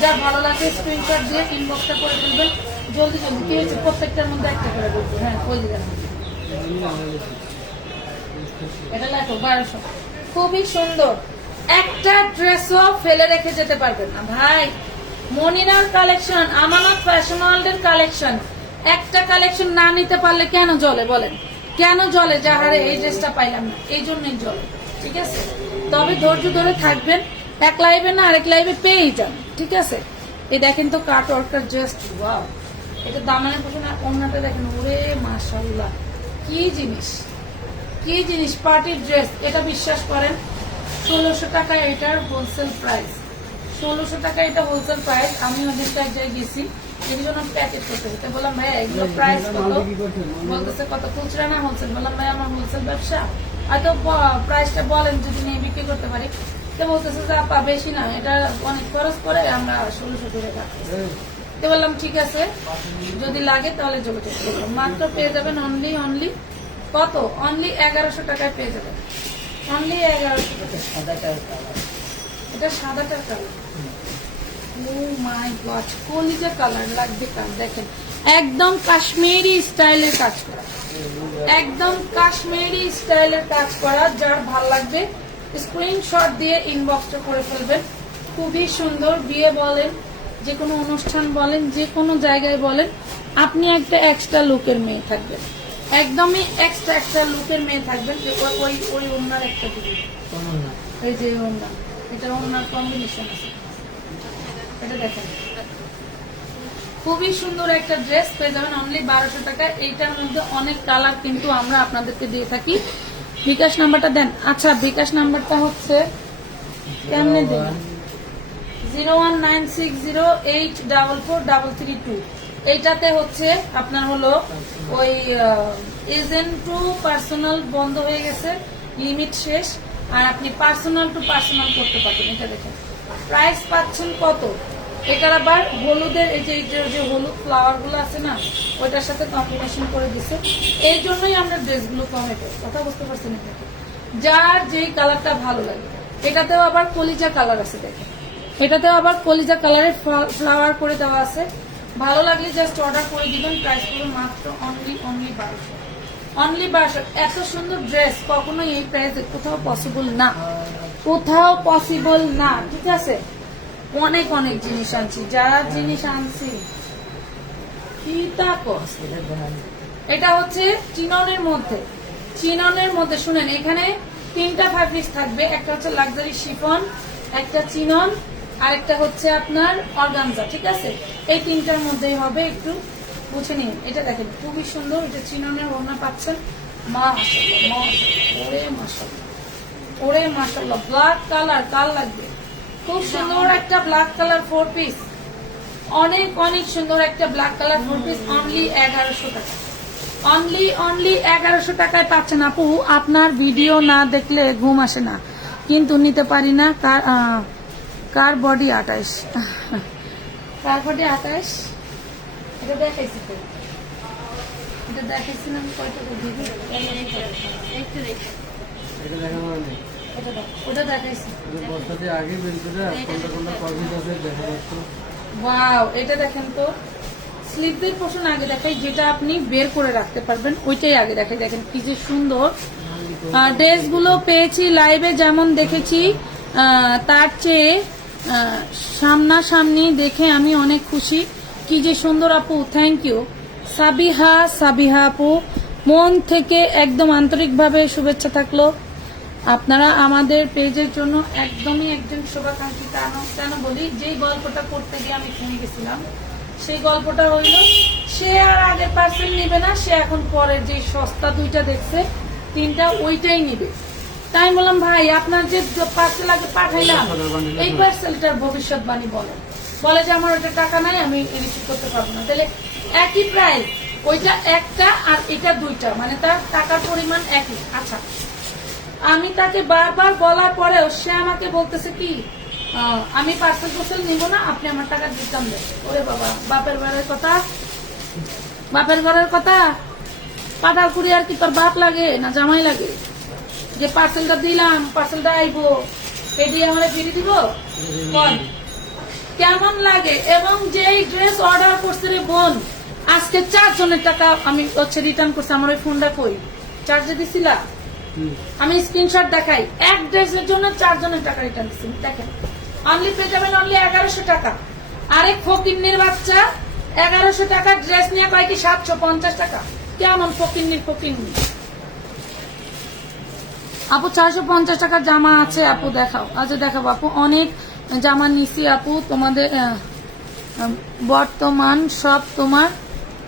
যা ভালো লাগে স্ক্রিনশট দিয়ে ইনবক্সটা করে ফেলবেন জলদি জলদি। কি হয়েছে, প্রত্যেকটার মধ্যে একটা করে বলবো। হ্যাঁ, ওই দিকে এটা লেখো 1200, খুবই সুন্দর একটা ড্রেসও ফেলে রেখে যেতে পারবেন না ভাই। মনিরার কালেকশন, আমানত ফ্যাশন ওয়ার্ল্ডের কালেকশন, একটা কালেকশন না নিতে পারলে কেন জ্বলে বলেন, কেন জ্বলে? যাহারে এই ড্রেসটা পাইলাম না, এই জন্যই জ্বলে। ঠিক আছে, তবে ধৈর্য ধরে থাকবেন, এক লাইভে না আরেক লাইভে পেয়েই যান। ঠিক আছে, এই দেখেন তো কাট ওয়ার্কার, জাস্ট ওয়াও। এটা দামানের পোশাক, অন্যটা দেখেন, ওরে মাশাআল্লাহ, কি জিনিস, কি জিনিস, পার্টির ড্রেস। এটা বিশ্বাস করেন 1600 টাকা এটার হোলসেল প্রাইস, 1600 টাকা এটা হোলসেল প্রাইস। আমি ওদের এক জায়গায় গেছি, এর জন্য প্যাকেট করতে হতে বললাম ভাই এগুলো প্রাইস কত, বলতেছে কত, খুচরা না হোলসেল। বললাম ভাই আমার হোলসেল ব্যবসা, হয়তো প্রাইসটা বলেন যদি নিয়ে বিক্রি করতে পারি। তো বলতেছে যে আপা বেশি না, এটা অনেক খরচ করে আমরা 1600 করে রাখি। তো বললাম ঠিক আছে, যদি লাগে তাহলে যোগাযোগ করবো। মাত্র পেয়ে যাবেন অনলি কত, অনলি 1100 টাকায় পেয়ে যাবেন, অনলি 1100 টাকা। এটা সাদাটার কালার, ও মাই গড, কলিজা কালার লাগবে কার, দেখেন একদম কাশ্মীরি স্টাইলের কাজ করা, একদম কাশ্মীরি স্টাইলের কাজ করা। যার ভাল লাগবে স্ক্রিনশট দিয়ে ইনবক্সটা করে ফেলবেন। খুবই সুন্দর, বিয়ে বলেন, যে কোনো অনুষ্ঠান বলেন, যে কোনো জায়গায় বলেন, আপনি একটা এক্সট্রা লুকের মেয়ে থাকবেন, একদমই এক্সট্রা লুকের মেয়ে থাকবেন। যে ওই ওনার একটা দিকে, এই যে ওনার, এটা ওনার কম্বিনেশন আছে, এটা দেখেন খুবই সুন্দর একটা ড্রেস পেয়ে যাবেন অনলি 1200 টাকা। এইটার মধ্যে অনেক কালার কিন্তু আমরা আপনাদেরকে দিয়ে থাকি। বিকাশ নাম্বারটা দেন। আচ্ছা, বিকাশ নাম্বারটা হচ্ছে কেমনে দেন? 01960844332। এইটাতে হচ্ছে আপনার হলো ওই এজেন্ট টু পার্সোনাল বন্ধ হয়ে গেছে, লিমিট শেষ, আর আপনি পার্সোনাল টু পার্সোনাল করতে পারবেন। এটা দেখেন প্রাইস পাচ্ছেন কত। এটার আবার হলুদের এই যে হলুদ ফ্লাওয়ার গুলো আছে না, ওইটার সাথে কম্বিনেশন করে দিচ্ছে। এই জন্যই আমরা ড্রেসগুলো কমে পাই। কথা বুঝতে পারছেন? যার যেই কালারটা ভালো লাগে। এটাতেও আবার কলিজা কালার আছে, দেখেন এটাতেও আবার কলিজা কালারের ফ্লাওয়ার করে দেওয়া আছে। ভালো লাগলে জাস্ট অর্ডার করে দিবেন। প্রাইস পুরো মাত্র অনলি 1200, অনলি 1200। এত সুন্দর ড্রেস কখনোই এই প্রাইসে কোথাও পসিবল না, কোথাও পসিবল না। ঠিক আছে, অনেক অনেক জিনিস আনছি, যারা জিনিস আনছি কি তা কস। এটা হচ্ছে চিননের মধ্যে, চিননের মধ্যে শুনেন, এখানে 3টা ফ্যাব্রিক্স থাকবে। একটা হচ্ছে লাক্সারি শিফন, একটা চিনন, আর একটা হচ্ছে আপনার অর্গানজা। ঠিক আছে, এই 3টার মধ্যেই হবে, একটু বুঝে নিন। এটা দেখেন খুবই সুন্দর, এটা চিননের ওড়না পাচ্ছেন। মাশাআল্লাহ মাশাআল্লাহ, ওরে মাশাআল্লাহ, ওরে মাশাআল্লাহ। ব্ল্যাক কালার, কাল লাগবে, খুব সুন্দর একটা ব্ল্যাক কালার 4 পিস, অনেক অনেক সুন্দর একটা ব্ল্যাক কালার 4 পিস, অনলি 1100 টাকা, অনলি 1100 টাকায় পাচ্ছেন। আপু আপনার ভিডিও না দেখলে ঘুম আসে না, কিন্তু নিতে পারি না। কার বডি 28, কার বডি 28, এটা দেখাইছি তো, এটা দেখাইছিলাম কয়টা ভিডিও, এটা দেখানো হয়নি, ওটা দেখাইছি। বস্তাতে আগে বের করে কোনটা কর্মী আছে দেখা যাচ্ছে। ওয়াও, এটা দেখেন তো, স্লিভদের পোর্শন আগে দেখাই, যেটা আপনি বের করে রাখতে পারবেন ওইটাই আগে দেখাই। দেখেন কি যে সুন্দর ড্রেসগুলো পেয়েছি লাইভে, যেমন দেখেছি তার চেয়ে সামনাসামনি দেখে আমি অনেক খুশি। কি যে সুন্দর আপু, থ্যাংক ইউ সাবিহা আপু, মন থেকে একদম আন্তরিকভাবে শুভেচ্ছা থাকলো। আপনারা আমাদের পেজের জন্য একদমই একজন শুভাকাঙ্ক্ষী। কেন বলি, যেই গল্পটা করতে গিয়ে আমি থেমে গেছিলাম, সেই গল্পটা হইল, সে আর আগের পার্সেল নিবে না, সে এখন পরের যে সস্তা 2টা দেখছে 3টা ওইটাই নিবে। তাই বললাম ভাই আপনার যে পার্সেল আগে পাঠাইলাম, এই পার্সেলটার ভবিষ্যৎবাণী বলে যে আমার ওইটা টাকা নাই, আমি রিসিভ করতে পারবো না। তাহলে একই প্রাইস, ওইটা একটা আর এটা 2টা, মানে তার টাকার পরিমাণ একই। আচ্ছা, আমি তাকে বারবার বলার পরেও সে আমাকে বলতেছে কি, আমি পার্সেল নিব না, আপনি আমার টাকা দিতাম দেন। ওরে বাবা, বাপের ঘরের কথা, বাপের ঘরের কথা। পাঠার কুরিয়ার কি তোর বাপ লাগে না জামাই লাগে? যে পার্সেলটা দিলাম, পার্সেলটা আইবো, এটি আমরা ফিরে দিব? কেমন লাগে? এবং যেই ড্রেস অর্ডার করছে রে বোন, আজকে 4 জনের টাকা আমি হচ্ছে রিটার্ন করছি। আমার ওই ফোনটা কই, চার্জে দিছিলা? আমি স্ক্রিনশট দেখাই, এক ড্রেসের জন্য 4 জনের টাকা রিটার্ন দিচ্ছি। দেখেন অনলি পেয়ে যাবেন অনলি 1100 টাকা। আরেক ফকিন্নির বাচ্চা 1100 টাকার ড্রেস নিয়ে পাই কি 750 টাকা? কেমন ফকিন্নি। আপু 450 টাকার জামা আছে আপু, দেখাও। আচ্ছা দেখাবো আপু, অনেক জামা নিছি আপু তোমাদের, বর্তমান সব তোমার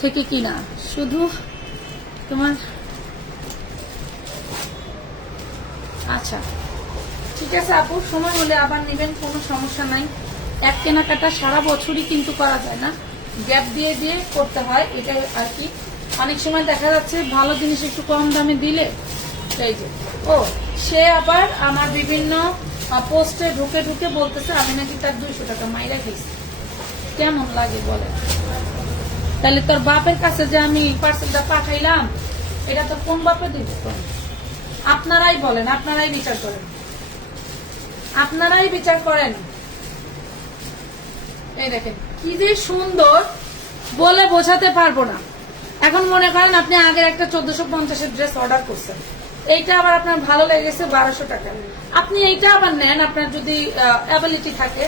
থেকে কিনা, শুধু তোমার। আচ্ছা ঠিক আছে আপু, সময় হলে আবার নেবেন, কোনো সমস্যা নাই। এক কেনাকাটা সারা বছরই কিন্তু করা যায় না, গ্যাপ দিয়ে দিয়ে করতে হয়, এটাই আর কি। অনেক সময় দেখা যাচ্ছে ভালো জিনিস একটু কম দামে দিলে, এই যে ও সে আবার আমার বিভিন্ন পোস্টে ঢুকে ঢুকে বলতেছে আমি নাকি তার 200 টাকা মাইরা খেয়েছি। কেমন লাগে বলে? তাহলে তোর বাপের কাছে যে আমি পার্সেলটা পাঠাইলাম, এটা তো কোন বাপে দিব? আপনারাই বলেন, আপনারাই বিচার করেন, আপনারাই বিচার করেন। এই দেখেন কি যে সুন্দর, বলে বোঝাতে পারবো না। এখন মনে করেন আপনি আগের একটা 1450-এর ড্রেস অর্ডার করছেন, এইটা আবার আপনার ভালো লেগেছে 1200 টাকা, আপনি এইটা আবার নেন, আপনার যদি অ্যাবিলিটি থাকে।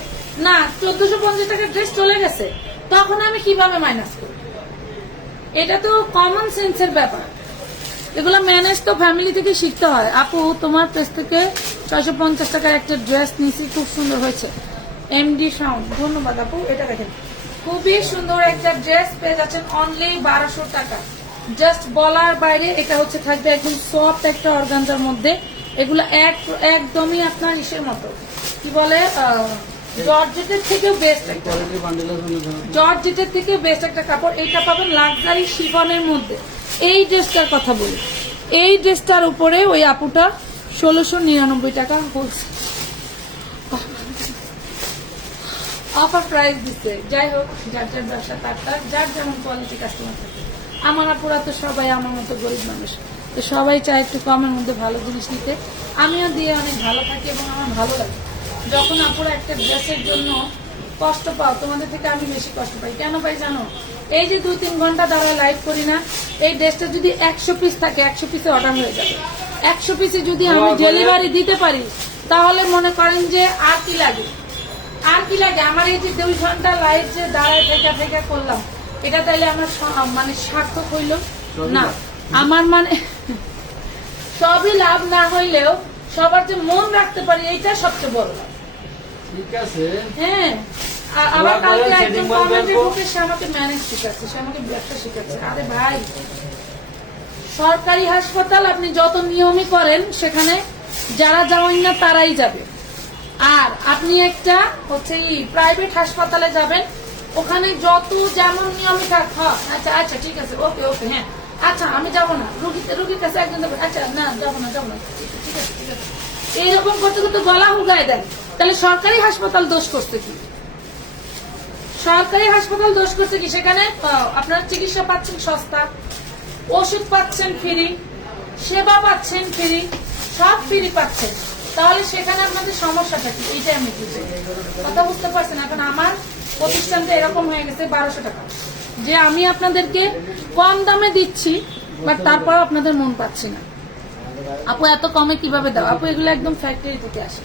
না, 1450 টাকার ড্রেস চলে গেছে, তখন আমি কিভাবে মাইনাস করব? এটা তো কমন সেন্সের ব্যাপার, এগুলো ম্যানেজ তো ফ্যামিলি থেকে শিখতে হয়। আপু তোমার পেজ থেকে 650 টাকার একটা ড্রেস নিয়েছি, খুব সুন্দর হয়েছে। এমডি সাউন্ড, ধন্যবাদ আপু। এটা দেখেন খুবই সুন্দর একটা ড্রেস পেয়ে যাচ্ছেন অনলি 1200 টাকা, জাস্ট বলার বাইরে। এটা হচ্ছে থাকবে একদম সফট একটা অর্গানজার মধ্যে, এগুলো একদমই আপনার ইসের মতো, কি বলে, জর্জেটের থেকেও বেস্ট একটা, জর্জেটের থেকে বেস্ট একটা কাপড়। এইটা পাবেন লাক্সারি শিফনের মধ্যে। এই ড্রেসটার কথা বলি, এই ড্রেসটার উপরে ওই আপুটা 1699 টাকা বলছে, অফার প্রাইস দিচ্ছে। যাই হোক, যার যার ব্যবসা তার যার যেমন কোয়ালিটি কাস্টমার থাকে। আমার আপুরা তো সবাই আমার মতো গরিব মানুষ, তো সবাই চায় একটু কমের মধ্যে ভালো জিনিস নিতে। আমিও দিয়ে অনেক ভালো থাকি এবং আমার ভালো লাগে যখন আপুরা একটা ড্রেসের জন্য কষ্ট পাও। তোমাদের থেকে আমি বেশি কষ্ট পাই। কেন পাই জানো? এই যে 2-3 ঘন্টা দাঁড়ায় লাইভ করি না, এই ড্রেসটা যদি 100 পিস থাকে, 100 পিসে অর্ডার হয়ে যাবে। 100 পিসে যদি আমি ডেলিভারি দিতে পারি, তাহলে মনে করেন যে আর কি লাগে, আর কি লাগে। আমার এই যে 2 ঘন্টা লাইভ যে দাঁড়ায় থেকে করলাম, এটা তাইলে আমার মানে সার্থক হইল না? আমার মানে সবই লাভ না হইলেও সবার যে মন রাখতে পারি, এইটা সবচেয়ে বড় লাভ। ঠিক আছে, হ্যাঁ। আবার কালকে একজন কমেন্টে ঢুকে সে আমাকে ম্যানেজ শিখাচ্ছে, সে আমাকে ব্যবসা শিখাচ্ছে। আরে ভাই, সরকারি হাসপাতাল আপনি যত নিয়মই করেন, সেখানে যারা যাবেন না তারাই যাবে। আর আপনি একটা হচ্ছে প্রাইভেট হাসপাতালে যাবেন, ওখানে যত যেমন নিয়মই থাক, আচ্ছা আচ্ছা ঠিক আছে, ওকে ওকে, হ্যাঁ আচ্ছা আমি যাবো না, রুগীর কাছে একজন যাবেন, আচ্ছা না যাবো না ঠিক আছে ঠিক আছে, এইরকম করতে করতে গলা হুগায় দেন। তাহলে সরকারি হাসপাতাল দোষ করছে কি? সরকারি হাসপাতাল দোষ করছে কি? সেখানে আপনারা চিকিৎসা পাচ্ছেন সস্তা, ওষুধ পাচ্ছেন ফ্রি, সেবা পাচ্ছেন ফ্রি, সব ফ্রি পাচ্ছেন। তাহলে সেখানে আপনাদের সমস্যাটা কি? এইটাই আমি বুঝি। কথা বুঝতে পারছেন? এখন আমার প্রতিষ্ঠানটা এরকম হয়ে গেছে 1200 টাকা, যে আমি আপনাদেরকে কম দামে দিচ্ছি, বাট তারপর আপনাদের মন পাচ্ছি না। আপু এত কমে কিভাবে দাও? আপু এগুলো একদম ফ্যাক্টরি থেকে আসে,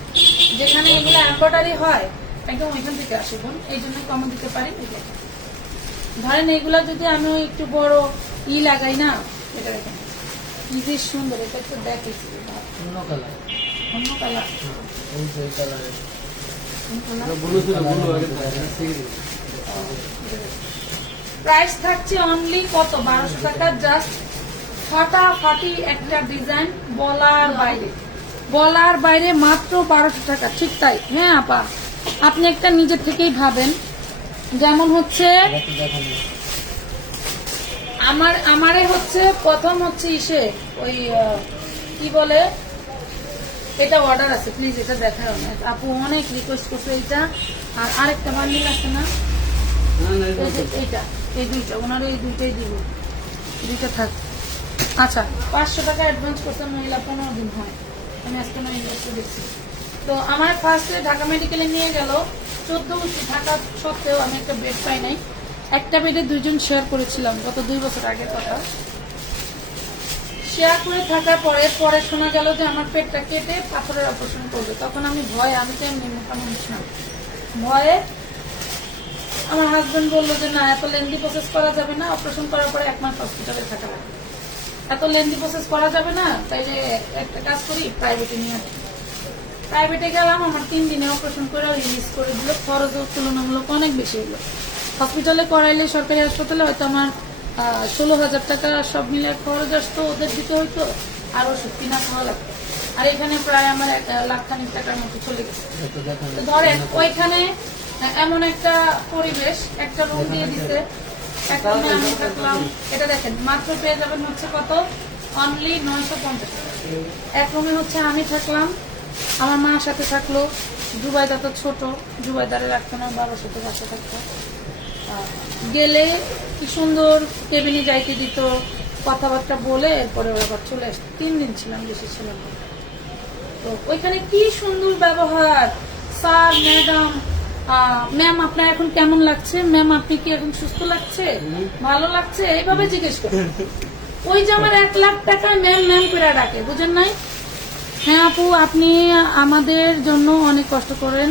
যেখানে এগুলো এমব্রয়ডারি হয় একদম ওইখান থেকে আসে বোন, এই জন্য কমে দিতে পারি। ধরেন এইগুলা যদি আমি একটু বড় লাগাই না, এটা দেখেন কি যে সুন্দর, এটা একটু দেখেছি অন্য কালার, অন্য কালার, এই কালারের প্রাইস থাকছে অনলি কত? 1200 টাকা। জাস্ট ফাটাফাটি একটা ডিজাইন, বলার বাইরে মাত্র 1200 টাকা। ঠিক তাই, হ্যাঁ আপা, আপনি একটা নিজের থেকেই ভাবেন। যেমন হচ্ছে আমারে হচ্ছে প্রথম হচ্ছে ওই কি বলে, এটা অর্ডার আছে, প্লিজ এটা দেখাও না। আপু অনেক রিকোয়েস্ট করছে এইটা। আর আরেকটা বান্ডিল আছে না, এইটা, এই দুইটা, ওনার এই দুইটাই দিব, দুইটা থাক। আচ্ছা 500 টাকা অ্যাডভান্স করতে মহিলা 15 দিন হয়, আমি আজকে নয় দেখছি। তো আমার ফার্স্টে ঢাকা মেডিকেলে নিয়ে গেল, 14 থাকা সত্ত্বেও আমি একটা বেড পাই নাই। একটা বেডে 2 জন শেয়ার করেছিলাম, গত 2 বছর আগের কথা। শেয়ার করে থাকার পরে শোনা গেল যে আমার পেটটা কেটে পাথরের অপারেশন করবে। তখন আমি ভয়ে, আমি তো এমনি মোটা মানুষ না, ভয়ে আমার হাজবেন্ড বললো যে না, এত লেন্দি প্রসেস করা যাবে না, অপারেশন করার পরে 1 মাস হসপিটালে থাকা লাগবে, এত লেন্দি প্রসেস করা যাবে না, তাইলে একটা কাজ করি, প্রাইভেটে নিয়ে আসি। প্রাইভেটে গেলাম, আমার 3 দিনে অপারেশন করে রিলিজ করে দিল। খরচও তুলনামূলক অনেক বেশি হলো। হসপিটালে করাইলে, সরকারি হাসপাতালে হয়তো আমার 16,000 টাকা সব মিলে খরচ আসতো, ওদের দিতে হইতো, আর ওষুধ কিনা খাওয়া লাগতো। আর এখানে প্রায় আমার 1 লাখ খানিক টাকার মতো চলে গেছে। তো ধরেন ওইখানে এমন একটা পরিবেশ, একটা রুম দিয়ে দিতে, একটা রুমে আমি থাকলাম, এটা দেখেন মাত্র পেয়ে যাবেন হচ্ছে কত, অনলি 950 টাকা। এক রুমে হচ্ছে আমি থাকলাম, আমার মার সাথে থাকলো, জুবাইদা তো ছোট, জুবাইদারে রাখতো না, বাবার সাথে বাসা থাকতো। গেলে কি সুন্দর কেবিনে যাইতে দিত, কথাবার্তা বলে এরপরে ওরা আবার চলে আসতো। 3 দিন ছিলাম, বেশি ছিলাম না। তো ওইখানে কি সুন্দর ব্যবহার, স্যার, ম্যাডাম, ম্যাম আপনার এখন কেমন লাগছে, ম্যাম আপনি কি এখন সুস্থ লাগছে, ভালো লাগছে, এইভাবে জিজ্ঞেস করে। ওই যে আমার 1 লাখ টাকায় ম্যাম ম্যাম করে ডাকে, বুঝেন নাই? হ্যাঁ আপু, আপনি আমাদের জন্য অনেক কষ্ট করেন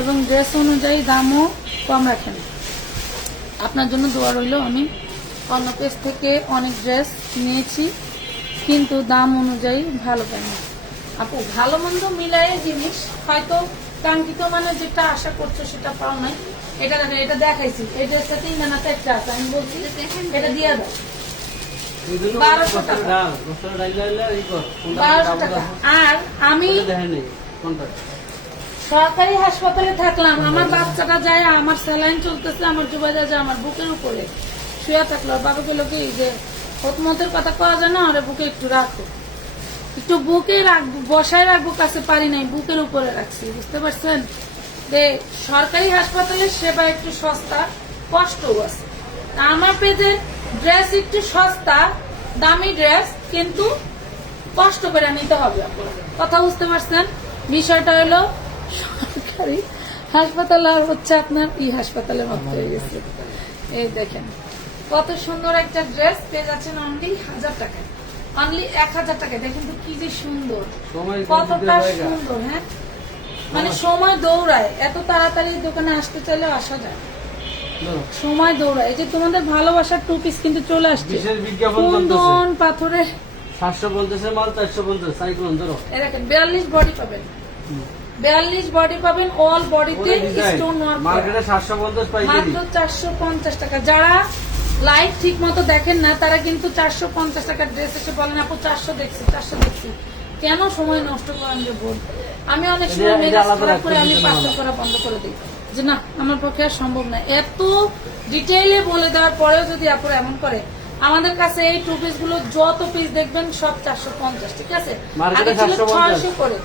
এবং ড্রেস অনুযায়ী দামও কম রাখেন, আপনার জন্য দোয়া রইল। আমি অন্য পেজ থেকে অনেক ড্রেস নিয়েছি, কিন্তু দাম অনুযায়ী ভালো পাই না। আপু, ভালো মন্দ মিলাই জিনিস, হয়তো কাঙ্ক্ষিত মানে যেটা আশা করছো সেটা পাও নাই। এটা দেখেন, এটা দেখাইছি, এই ড্রেসটা 3 দানাতে একটা আছে, আমি বলছি এটা দিয়ে দাও, 1200 টাকা। 1200 টাকা। আর আমি সরকারি হাসপাতালে থাকলাম, আমার বাচ্চাটা যায়, আমার স্যালাইন চলতেছে, আমার জুবাইদা যায় আমার বুকের উপরে শুয়ে থাকলো। বাবা বললো কি যে হতমতের কথা করা যায় না, আরে বুকে একটু রাখো, একটু বুকে রাখবো, বসায় রাখবো, কাছে পারি নাই, বুকের উপরে রাখছি, বুঝতে পারছেন? যে সরকারি হাসপাতালের সেবা একটু সস্তা, কষ্টও আছে। আমার পেজে ড্রেস একটু সস্তা, দামি ড্রেস, কিন্তু কষ্ট করে নিতে হবে আপনাদের, কথা বুঝতে পারছেন? বিষয়টা হলো সরকারি হাসপাতাল আর হচ্ছে আপনার হাসপাতালের মতো হয়ে গেছে। এই দেখেন কত সুন্দর একটা ড্রেস পেয়ে যাচ্ছেন অনলি 1000 টাকায়, অনলি 1000 টাকায়। দেখেন তো কি যে সুন্দর, কতটা সুন্দর। হ্যাঁ, মানে সময় দৌড়ায়, এত তাড়াতাড়ি দোকানে আসতে চাইলেও আসা যায়, সময় দৌড়ায়। এই যে তোমাদের ভালোবাসার 2 পিস কিন্তু চলে আসছে, কুন্দন পাথরের 750 মাল 450 সাইক্লোন ধরো। এই দেখেন 42 বডি পাবেন, 42 বডি পাবেন, অল বডিতে স্টোন ওয়ার্ক, মার্কেটে 750 পাইকারি, মাত্র 450 টাকা। যারা লাইভ ঠিক মতো দেখেন না তারা কিন্তু 450 টাকার ড্রেস এসে বলেন আপু 400 দেখছি, 400 দেখছি, কেন সময় নষ্ট করেন যে বোন? আমি অনেক সময় মেজাজ খারাপ করে আমি 500 করা বন্ধ করে দিই, যে না আমার পক্ষে আর সম্ভব না। এত ডিটেইলে বলে দেওয়ার পরেও যদি আপনারা এমন করে, আমাদের কাছে এই 2 পিস গুলো যত পিস দেখবেন সব 450, ঠিক আছে? আগে ছিল 600 করে,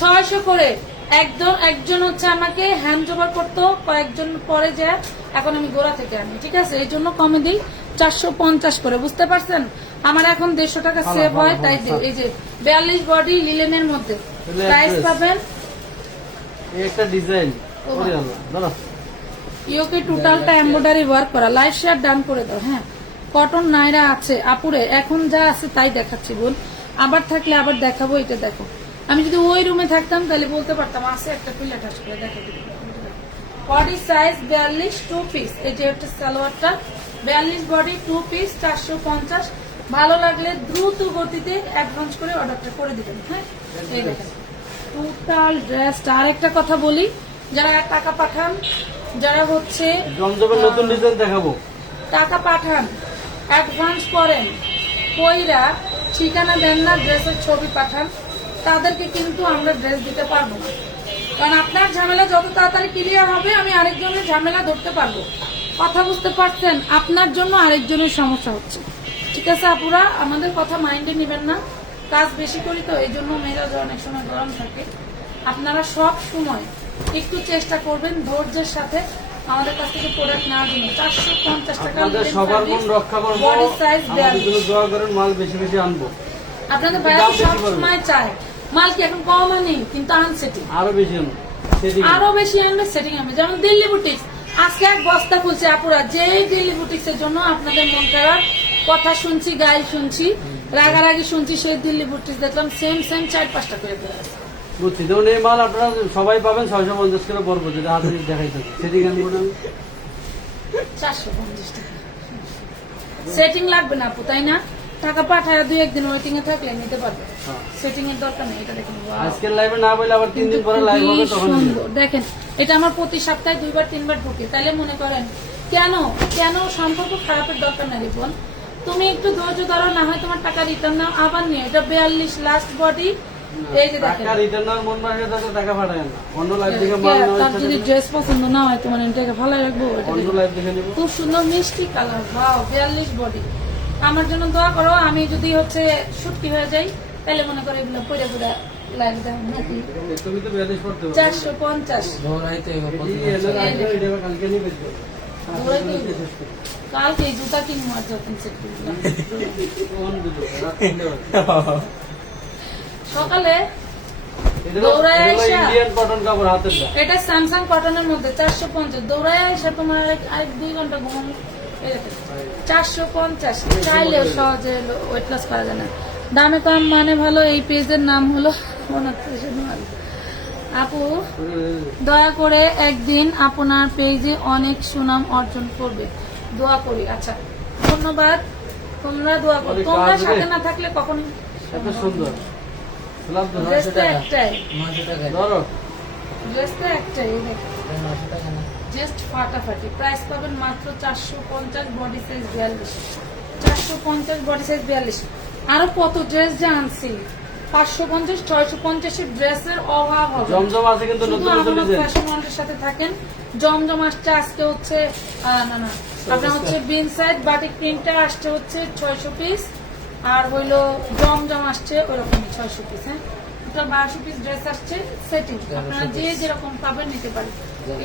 600 করে। একজন হচ্ছে আমাকে হ্যান্ড ওভার করতো, কয়েকজন পরে যায়, এখন আমি গোড়া থেকে আনি, ঠিক আছে? এই জন্য কমে দিই 450 করে, বুঝতে পারছেন? আমার এখন 150 টাকা সেভ হয়, তাই দিই। এই যে 42 বডি লিলেনের মধ্যে প্রাইস পাবেন, একটা ডিজাইন করে আলো ধরো, ইওকে টোটালটা এমব্রয়ডারি ওয়ার্ক করা, লাইট শেয়ার ডান করে দাও। হ্যাঁ, কটন নাইরা আছে আপুরে, এখন যা আছে তাই দেখাচ্ছি বোন, আবার থাকলে আবার দেখাবো। এটা দেখো, আমি যদি ওই রুমে থাকতাম তাহলে বলতে পারতাম আছে একটা পিলা টাচ করে দেখো। Body size 42, 2 piece. এই যে একটা সালোয়ারটা 42 বডি 2 পিস 450। ভালো লাগলে দ্রুত গতিতে অ্যাডভান্স করে অর্ডারটা করে দিবেন। হ্যাঁ, এই দেখেন টোটাল ড্রেসটা। আর একটা কথা বলি, যারা টাকা পাঠান, যারা হচ্ছে জমজমের নতুন ডিজাইন দেখাবো, টাকা পাঠান, অ্যাডভান্স করেন, কইরা ঠিকানা দেন না, ড্রেসের ছবি পাঠান, তাদেরকে কিন্তু আমরা ড্রেস দিতে পারবো না। কারণ আপনার ঝামেলা যত তাড়াতাড়ি ক্লিয়ার হবে, আমি আরেকজনের ঝামেলা ধরতে পারবো, কথা বুঝতে পারছেন? আপনার জন্য আরেকজনের সমস্যা হচ্ছে, ঠিক আছে আপুরা? আমাদের কথা মাইন্ডে নেবেন না, কাজ বেশি করি তো এই জন্য মেজাজ অনেক সময় গরম থাকে। আপনারা সব সময় একটু চেষ্টা করবেন ধৈর্যের সাথে আমাদের কাছ থেকে প্রোডাক্ট নেওয়ার জন্য। 450 টাকা সবার মন রক্ষা করবো, বডি সাইজ 42। দোয়া করেন মাল বেশি বেশি আনবো। আপনাদের ভাইয়া সব সময় চায় মাল কি এখন কম আনি, কিন্তু আনসেটিং আরো বেশি আনবো, আরো বেশি আনবে, সেটিং আনবে। যেমন দিল্লি বুটিক্স আজকে 1 বস্তা খুলছে আপুরা, যেই দিল্লি বুটিক্স এর জন্য আপনাদের মন খারাপ, কথা শুনছি, গাইল শুনছি, রাগারাগি শুনছি, সেই দিল্লি বুটিক্স দেখলাম সেম 4-5টা করে ফেলে আছে। বুঝছি, যেমন এই মাল আপনারা সবাই পাবেন 650 করে পড়বো, যেটা হাতে দেখাই থাকে সেটি গান 450 টাকা। সেটিং লাগবে না আপু, তাই না? টাকা পাঠায় 2-1 দিন ওয়েটিং এ থাকলে নিতে পারবে, হ্যাঁ। সেটিং এর দরকার নেই। এটা দেখেন, wow, আজকের লাইভে না বলে আবার 3 দিন পরে লাইভ হবে খুবই তখন নিয়ে সুন্দর। দেখেন এটা আমার প্রতি সপ্তাহে 2-3 বার ঢুকে, তাইলে মনে করেন কেন কেন সম্পর্ক খারাপের দরকার নাই রিপন। তুমি একটু ধৈর্য ধরো, না হয় তোমার টাকা রিটার্ন নাও, আবার নিয়ে। এটা 42 লাস্ট বডি। এই যে দেখেন, টাকা রিটার্ন আর মন মাসে টাকা পাঠায় না, অন্য লাইভ থেকে মাল নেওয়ার তার ইচ্ছা যদি থাকলে ড্রেস পছন্দ না হয় তোমার এটাকে ভালো রাখবো। এটা অন্য দেখেন, লাইভ দেখে নিব। খুব সুন্দর মিষ্টি কালার, ভাও 42 বডি। আমার জন্য দোয়া করো, আমি যদি হচ্ছে শুটকি হয়ে যাই তাহলে মনে করো এগুলো পরে পরে লাইভ দেওয়া নাকি। তুমি তো 42 পড়তে পারো। 450 দৌড়াইতে হবে এই প্রতি এলো রাখো, এটা আবার কালকে নিয়ে বেচবো। কালকে এই জুতা কিনবো আর যখন সেট করলাম কোন দিলো? রাত 3টা বাজে। সকালে এটা দৌড়ায় আইসা। ইন্ডিয়ান কটন কাপড় হাতের দা। এটা স্যামসাং কটনের মধ্যে 450। দৌড়ায় এসে তোমার আর 2 ঘন্টা ঘুম। 450 চাইলেও সহজে ওয়েট লস করা যায় না। দামে কম মানে ভালো। এই পেজের নাম হলো আপু, দয়া করে একদিন আপনার পেজে অনেক সুনাম অর্জন করবে, দোয়া করি। আচ্ছা ধন্যবাদ, তোমরা দোয়া করো। অনেক তোমরা কাজ রে। সাথে না থাকলে কখন। এত সুন্দর। সালাম তো ড্রেস তো একটাই, 900 টাকা। ধরো। ড্রেস তো একটাই, এই দেখো। 900 টাকা না। জাস্ট ফাটাফাটি। প্রাইস পাবেন মাত্র 450, বডি সাইজ 42। 450 body size 42। আরো কত ড্রেস যে আনছি, 550 650 এর ড্রেসের অভাব হবে না। জমজম আছে কিন্তু শুধু নতুন নতুন আমাদের ডিজাইন। ফ্যাশন ওয়ার্ল্ডের সাথে থাকেন। জমজম আসছে আজকে হচ্ছে না আপনার হচ্ছে বিন সাইড বাটিক প্রিন্টটা আসছে হচ্ছে 600 পিস, আর হইলো জমজম আসছে ওরকমই 600 পিস। হ্যাঁ, টোটাল 1200 পিস ড্রেস আসছে সেটিং। আপনারা যে যেরকম পাবেন নিতে পারেন।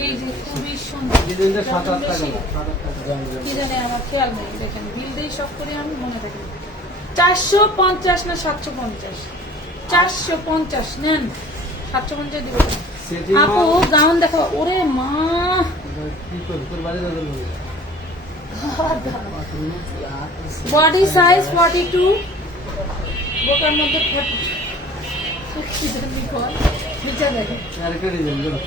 এই যে খুবই সুন্দর ডিজাইনটা 7-8 টাকা। বেশি। 7-8 টাকা। কি জানি আমার খেয়াল নেই। দেখেন বিল দিয়ে সব করে আমি মনে থাকি। 450 না 750? 450 নেন, 750 দিব। সেটিং আপু গাউন দেখো, ওরে মা, কি করব? তোর বাড়ি যাবে না। বডি সাইজ 42, বোকার মধ্যে 42। দেখেন আর একটা ডিজাইন ধরো।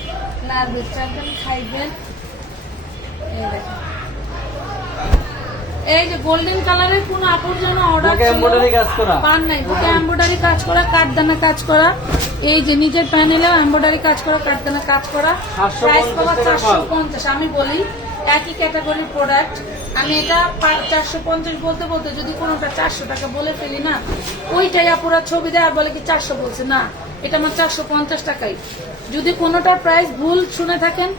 লাগবে, চারজন খাইবেন। এই দেখেন, এই যে গোল্ডেন কালারের কোন আপুর জন্য অর্ডার বুকে এমব্রয়ডারি কাজ করা। পান নাই। বুকে এমব্রয়ডারি কাজ করা, কাঠদানা কাজ করা। এই যে নিচের প্যানেলেও এমব্রয়ডারি কাজ করা, কাঠদানা কাজ করা। 750 প্রাইস পাবা টাকা। 450। আমি বলি একই ক্যাটাগরির প্রোডাক্ট, আমি এটা 450 বলতে বলতে যদি কোনোটা 400 টাকা বলে ফেলি না, ওইটাই আপুরা ছবি দেয় আর বলে কি 400 বলছে। না, এটা আমার 450 টাকাই। যদি কোনোটার প্রাইস ভুল শুনে থাকেন,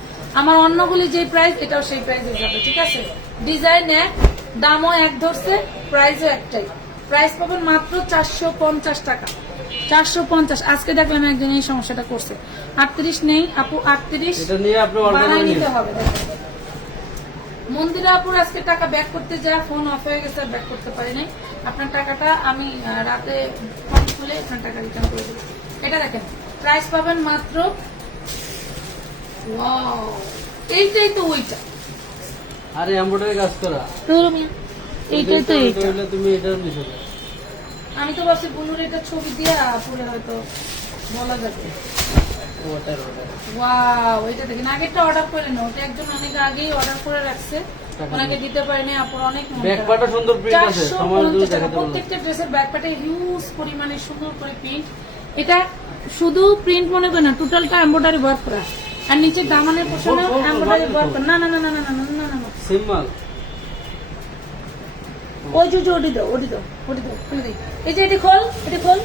আমার অন্যগুলি যে প্রাইস এটাও সেই প্রাইসে যাবে, ঠিক আছে? ডিজাইন এক, দামও এক ধরছে, প্রাইসও একটাই। প্রাইস পাবেন মাত্র 450 টাকা। 450। আজকে দেখলাম একজন এই সমস্যাটা করছে। 38 নেই আপু, 38 এটা নিয়ে আপনি অর্ডার বানাই করে নিন। নিতে হবে। দেখেন মন্দিরা আপুর আজকে টাকা ব্যাক করতে যা ফোন অফ হয়ে গেছে, ব্যাক করতে পারি নাই। আপনার টাকাটা আমি রাতে ফোন খুলে আপনার টাকা রিটার্ন করে দেবো। এটা দেখেন প্রাইস পাবেন মাত্র, ওয়াও, এইটাই তো ওইটা। আরে এমব্রয়ডারি কাজ করা। এইটাই তো এইটা। তাহলে তুমি এটা নিছো। আমি তো ভাবছি বুলুর এটা ছবি দিয়ে আপুরে হয়তো বলা যাবে। ওটার ওয়াও, এটা দেখেন আগেরটা অর্ডার করে না, ওটা একজন অনেক আগেই অর্ডার করে রাখছে, ওনাকে দিতে পারিনি। আপুর অনেক মন খারাপ। ব্যাকপার্টও সুন্দর প্রিন্ট আছে, তোমার জন্য 450 টাকা। দেখাতে বললাম। প্রত্যেকটা ড্রেসের ব্যাকপার্টে হিউজ পরিমাণে সুন্দর করে প্রিন্ট। এটা শুধু প্রিন্ট মনে করে না, টোটালটা এমব্রয়ডারি ওয়ার্ক করা, আর নিচে দামানের পোর্শনে এমব্রয়ডারি ওয়ার্ক করা। না না না না না না না না না, সিম্বল। ওই যে ওটি দাও, ওটি দাও, ওটি দাও, খুলে দিই। এই যে এটি খোল, এটি খোল,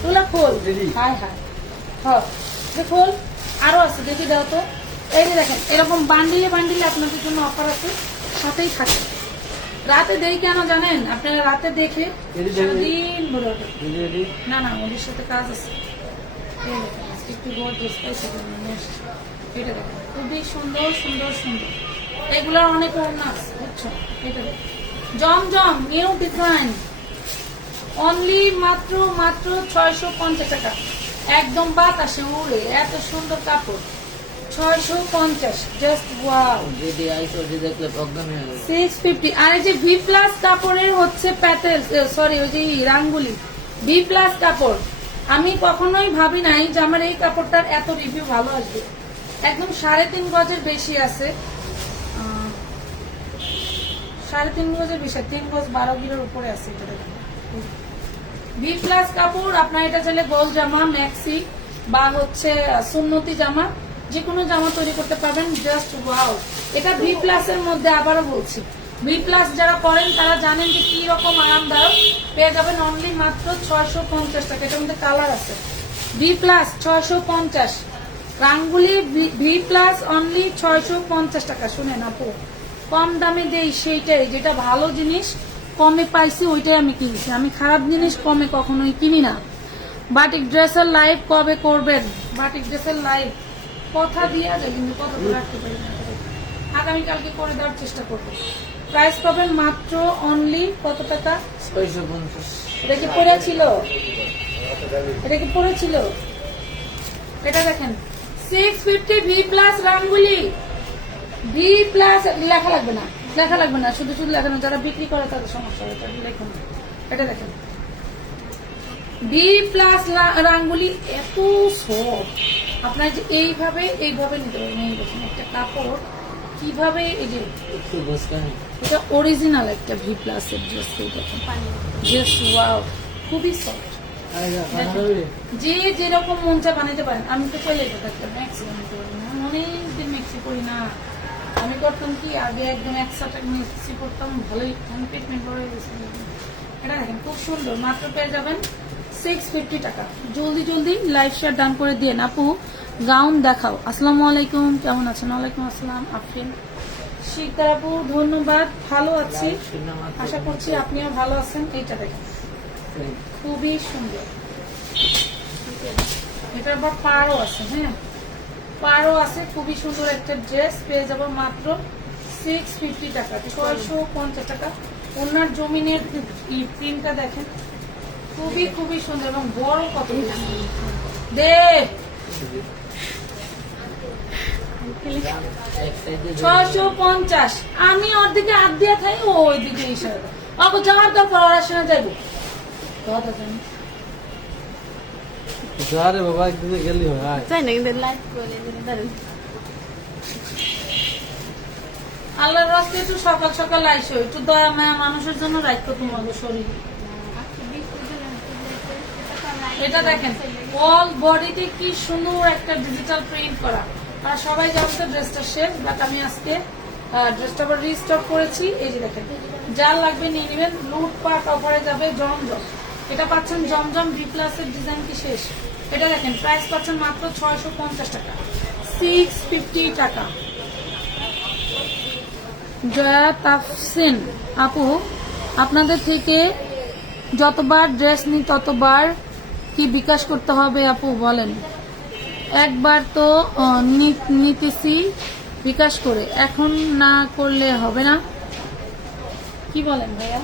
তুলা খোল। দিদি। হাই হাই, হ্যাঁ এটা খোল। আরো আছে, দেখি দাও তো। এই যে দেখেন এরকম বান্ডিলে বান্ডিলে আপনাদের জন্য অফার আছে, সাথেই থাকে। রাতে দেই কেন জানেন? আপনারা রাতে দেখে এটি দেখেন। সারাদিন ভরে ওঠে। এটি না না, ওদের সাথে কাজ আছে। এই দেখেন আজকে একটু গর্জিয়াস পাইছে নিয়ে এসেছি। এটা দেখেন খুবই সুন্দর সুন্দর সুন্দর। এগুলোর অনেক ওড়না আছে, বুঝছো? এটা দেখেন জমজম নিউ ডিজাইন, অনলি মাত্র মাত্র 650 টাকা। একদম বাতাসে উড়ে, এত সুন্দর কাপড়। 650, জাস্ট ওয়াও। যদি আইসো যে দেখলে প্রজ্ঞান হয়ে গেছে। 650। আর এই যে ভি প্লাস কাপড়ের হচ্ছে প্যাটেল, সরি ওই যে রাঙ্গুলি ভি প্লাস কাপড়। আমি কখনোই ভাবি নাই যে আমার এই কাপড়টার এত রিভিউ ভালো আসবে। একদম 3.5 গজের বেশি আছে। 3.5 গজের বিষয় 3 গজ 12 কিলোর উপরে আছে এটা দেখেন বি প্লাস কাপড় আপনার এটা চাইলে গোল জামা ম্যাক্সি বা হচ্ছে সুন্নতি জামা যে কোনো জামা তৈরি করতে পারবেন জাস্ট ওয়াও এটা বি প্লাস এর মধ্যে আবারও বলছি বি প্লাস যারা করেন তারা জানেন যে কি রকম আরামদায়ক পেয়ে যাবেন অনলি মাত্র 650 টাকা এটার মধ্যে কালার আছে বি প্লাস 650 রাঙ্গুলি ভি প্লাস অনলি 650 টাকা শুনেন আপু কম দামে দেই সেইটাই যেটা ভালো জিনিস কমে পাইছি ওইটাই আমি কিনছি আমি খারাপ জিনিস কমে কখনোই কিনি না বাটিক ড্রেসের লাইভ কবে করবেন বাটিক ড্রেসের লাইভ কথা দিয়ে যায় কিন্তু কত রাখতে পারি না আগামীকালকে করে দেওয়ার চেষ্টা করবো প্রাইস পাবেন মাত্র অনলি কত টাকা 650 এটা কি পড়েছিল এটা কি পড়েছিল এটা দেখেন 650 ভি প্লাস রাঙ্গুলি ভি প্লাস লেখা লাগবে না শুধু শুধু লেখানো যারা বিক্রি করে তাদের সমস্যা এটা লেখুন এটা দেখেন ভি প্লাস রাঙ্গুলি এত সফট আপনার যে এইভাবে নিতে পারবেন এই দেখুন একটা কাপড় কিভাবে এই যে একটু বসকানি এটা অরিজিনাল একটা ভি প্লাস এর ড্রেস দেখুন জাস্ট ওয়াও খুবই সফট যে যেরকম মন চা বানাইতে পারেন আমি তো চলে যেতে একটা ম্যাক্সি বানাইতে পারি না অনেকদিন ম্যাক্সি করি না আমি করতাম কি আগে একদম 100 টাকা ম্যাক্সি করতাম ভালোই ট্রিটমেন্ট করে গেছিল এটা দেখেন খুব সুন্দর মাত্র পেয়ে যাবেন 650 টাকা জলদি লাইভ শেয়ার ডান করে দিয়ে আপু গাউন দেখাও আসসালামু আলাইকুম কেমন আছেন ওয়ালাইকুম আসসালাম আফরিন শিকদার আপু ধন্যবাদ ভালো আছি আশা করছি আপনিও ভালো আছেন এইটা দেখেন খুবই সুন্দর এটার আবার পাড়ও আছে হ্যাঁ পাড়ও আছে খুবই সুন্দর একটা ড্রেস পেয়ে যাবো মাত্র 650 টাকা 650 টাকা ওনার জমিনের প্রিন্টটা দেখেন খুবই সুন্দর এবং বড় কত দে 650 আমি ওর দিকে হাত দিয়ে থাই ও ওই দিকে ইশারা আবু যাওয়ার দরকার ওরা শুনে যাবো যা রে বাবা একদিনে গেলি হয় তাই না কিন্তু লাইভ করে দারুন আল্লাহর রাস্তে একটু সকাল সকাল আইসো একটু দয়া মায়া মানুষের জন্য রাখতো তোমাদের শরীর এটা দেখেন অল বডিতে কি সুন্দর একটা ডিজিটাল প্রিন্ট করা আর সবাই জানো তো ড্রেসটা শেষ বাট আমি আজকে ড্রেসটা আবার রিস্টক করেছি এই যে দেখেন যার লাগবে নিয়ে নেবেন লুটপাট অফারে যাবে জমজম এটা পাচ্ছেন জমজম বি প্লাস এর ডিজাইন কি শেষ এটা দেখেন প্রাইস পাচ্ছেন মাত্র 650 টাকা 650 টাকা জয়া তাফসিন আপু আপনাদের থেকে যতবার ড্রেস নিই ততবার কি বিকাশ করতে হবে আপু বলেন একবার তো নিতেছি বিকাশ করে এখন না করলে হবে না কি বলেন ভাইয়া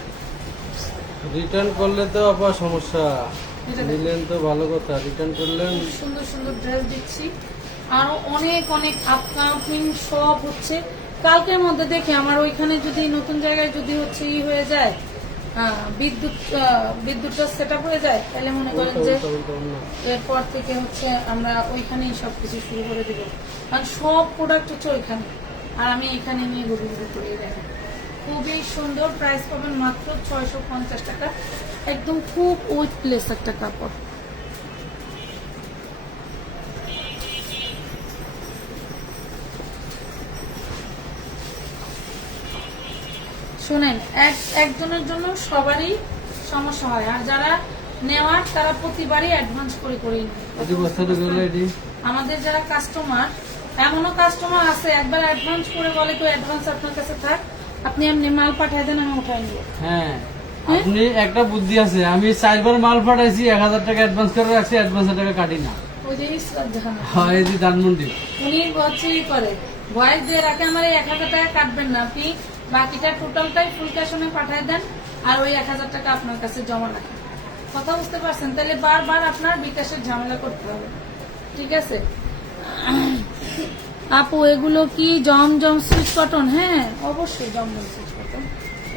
রিটার্ন করলে তো আবার সমস্যা নিলেন তো ভালো কথা রিটার্ন করলেন সুন্দর সুন্দর ড্রেস দিচ্ছি আরো অনেক আপকামিং সব হচ্ছে কালকের মধ্যে দেখে আমার ওইখানে যদি নতুন জায়গায় যদি হচ্ছে ই হয়ে যায় বিদ্যুৎটা সেট আপ হয়ে যায় তাহলে মনে করেন যে এরপর থেকে হচ্ছে আমরা ওইখানেই সবকিছু শুরু করে দিব কারণ সব প্রোডাক্ট হচ্ছে ওইখানে আর আমি এখানে নিয়ে ঘুরে করে দেখি খুবই সুন্দর প্রাইস পাবেন মাত্র 650 টাকা একদম খুব উইথলেস একটা কাপড় শুনেন একজনের জন্য সবারই সমস্যা হয় আর যারা নেওয়ার তারা প্রতিবারই অ্যাডভান্স করে আমাদের যারা কাস্টমার এমনও কাস্টমার আছে একবার অ্যাডভান্স করে বলে তো অ্যাডভান্স আপনার কাছে থাক আপনি এমনি মাল পাঠিয়ে দেন আমি উঠাই নিব হ্যাঁ আপনি একটা বুদ্ধি আছে আমি 4বার মাল পাঠাইছি 1000 টাকা অ্যাডভান্স করে রাখছি অ্যাডভান্সের টাকা কাটি না ওই যে ইসরাত জাহান হ্যাঁ এই যে ধানমন্ডি উনি হচ্ছে ই করে ভয়েস দিয়ে রাখে আমার এই 1000 টাকা কাটবেন না আপনি বাকিটা টোটালটাই ফুল ক্যাশনে পাঠিয়ে দেন আর ওই 1000 টাকা আপনার কাছে জমা রাখেন কথা বুঝতে পারছেন তাহলে বারবার আপনার বিকাশের ঝামেলা করতে হবে ঠিক আছে আপু এগুলো কি জমজম সুইচ কটন হ্যাঁ অবশ্যই জমজম সুইচ কটন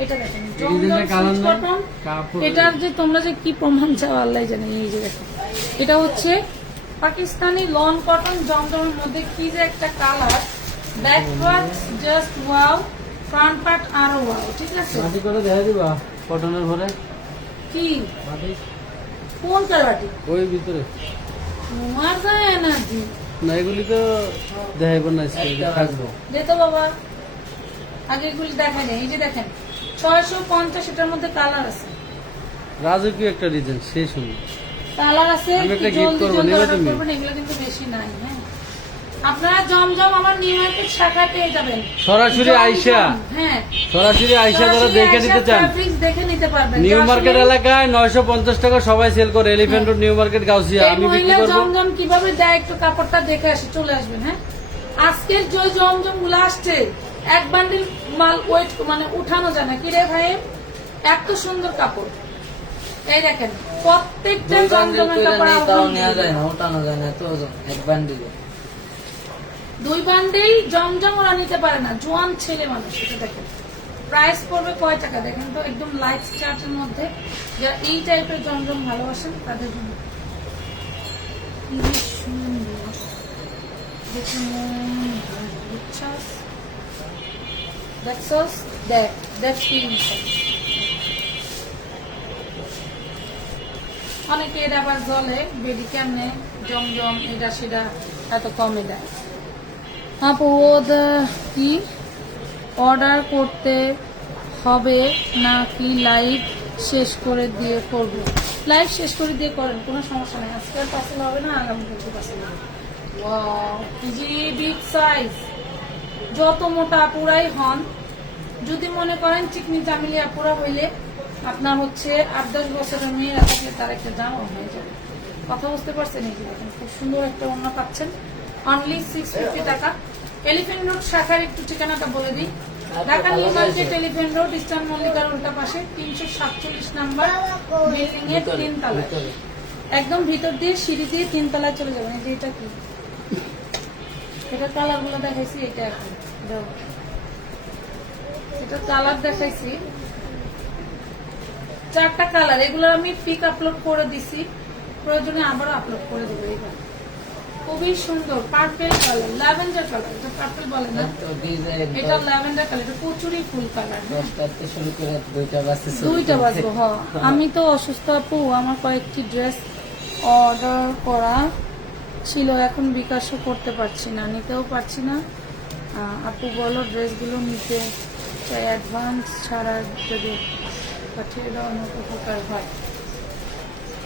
এটা দেখেন জমজম সুইচ কটন এটার যে তোমরা যে কি প্রমাণ চাও আল্লাহ জানে এই যে দেখো এটা হচ্ছে পাকিস্তানি লন কটন জমজমের মধ্যে কি যে একটা colour backward just wow front part আরো ওয়াও, ঠিক আছে। মাটি করে দেখা দিবা কটনের ঘরে কি মাটি কোন কারবাটি ওই ভিতরে তোমার যায় না জি না, এগুলি তো দেখাইব না আজকে, থাকবো। দে তো বাবা, আগে এগুলি দেখা যায়। এই যে দেখেন 650, এটার মধ্যে কালার আছে, রাজকীয় একটা ডিজাইন, সেই সুন্দর। কালার আছে। আমি একটা জলদি gift করবো, জলদি নেবে order তুমি? করবেন, এগুলো কিন্তু বেশি নাই। হ্যাঁ, আপনারা জমজম আমার নিউ মার্কেট শাখায় পেয়ে যাবেন। সরাসরি জমজম, আইসা, হ্যাঁ সরাসরি আইসা যারা সরাসরি দেখে আইসা নিতে চান, fabrics দেখে নিতে পারবেন। নিউ যে মার্কেট আসলে এলাকায় 950 টাকা সবাই সেল করে, elephant road new market Gausia. এই আমি বিক্রি মহিলা করবো জমজম কিভাবে দেয় একটু কাপড়টা দেখে আসে, চলে আসবেন। হ্যাঁ, আজকের যে জমজম গুলো আসছে এক বান্ডিল মাল ওয়েট মানে উঠানো যায় না। কি রে ভাই, এত সুন্দর কাপড়। এই দেখেন প্রত্যেকটা দুই বান্ডিল জমজমের করে কাপড় নেই, তাও নেওয়া যায় আলহামদুলিল্লাহ। না, ওঠানো যায় না, এত ওজন এক বান্ডিলে। 2 বান্ডিল জমজম ওরা নিতে পারে না, জোয়ান ছেলে মানুষ। এটা দেখেন প্রাইস পড়বে কয় টাকা দেখেন তো, একদম লাইট চার্টের মধ্যে। যারা এই টাইপের জমজম ভালোবাসেন তাদের জন্য কি সুন্দর। দেখুন, বুঝছস? দেখছস? দেখ, that's feeling. অনেকে এটা আবার জলে বেডি কেমনে জমজম এটা সেটা এত কমে দেয়। আপু কি অর্ডার করতে হবে নাকি লাইভ শেষ করে দিয়ে করব? লাইভ শেষ করে দিয়ে করেন, কোনো সমস্যা নেই। আজকের পার্সেল হবে না, আগামী কালকে পার্সেল হবে। Wow, big size. যত মোটা আপুরাই হন, যদি মনে করেন চিকনি চামিলি আপুরা হইলে আপনার হচ্ছে 8-10 বছরের মেয়েরা থাকলে তার একটা জামা হয়ে যাবে। কথা বুঝতে পারছেন? এই যে দেখেন খুব সুন্দর একটা ওড়না পাচ্ছেন, অনলি 650 টাকা। এলিফ্যান্ট রোড শাখার একটু ঠিকানাটা বলে দিই। Dhaka new market, elephant road, eastern মল্লিকার উল্টা পাশে 347 নাম্বার বিল্ডিং এর 3 তলায়, একদম ভিতর দিয়ে সিঁড়ি দিয়ে 3 তলায় চলে যাবেন। এই যে এটা কি, এটা কালার গুলো দেখাইছি, এটা এখন দাও। এটা কালার দেখাইছি 4টা কালার, এগুলো আমি পিক আপলোড করে দিছি, প্রয়োজনে আবারও আপলোড করে দেবো। এইবার খুবই সুন্দর পার্পেল কালার, ল্যাভেন্ডার কালার। এটা পার্পেল বলে না, তো ডিজাইন এটা ল্যাভেন্ডার কালার, এটা কচুরি ফুল কালার। 10টাতে শুরু করে 2টা বাজতে শুরু 2টা করে। বাজবো। হ্যাঁ, আমি তো অসুস্থ আপু, আমার কয়েকটি ড্রেস অর্ডার করা ছিল, এখন বিকাশও করতে পারছি না, নিতেও পারছি না। আপু বলো ড্রেসগুলো নিতে চাই, অ্যাডভান্স ছাড়া যদি পাঠিয়ে দেওয়ার উপকার হয়।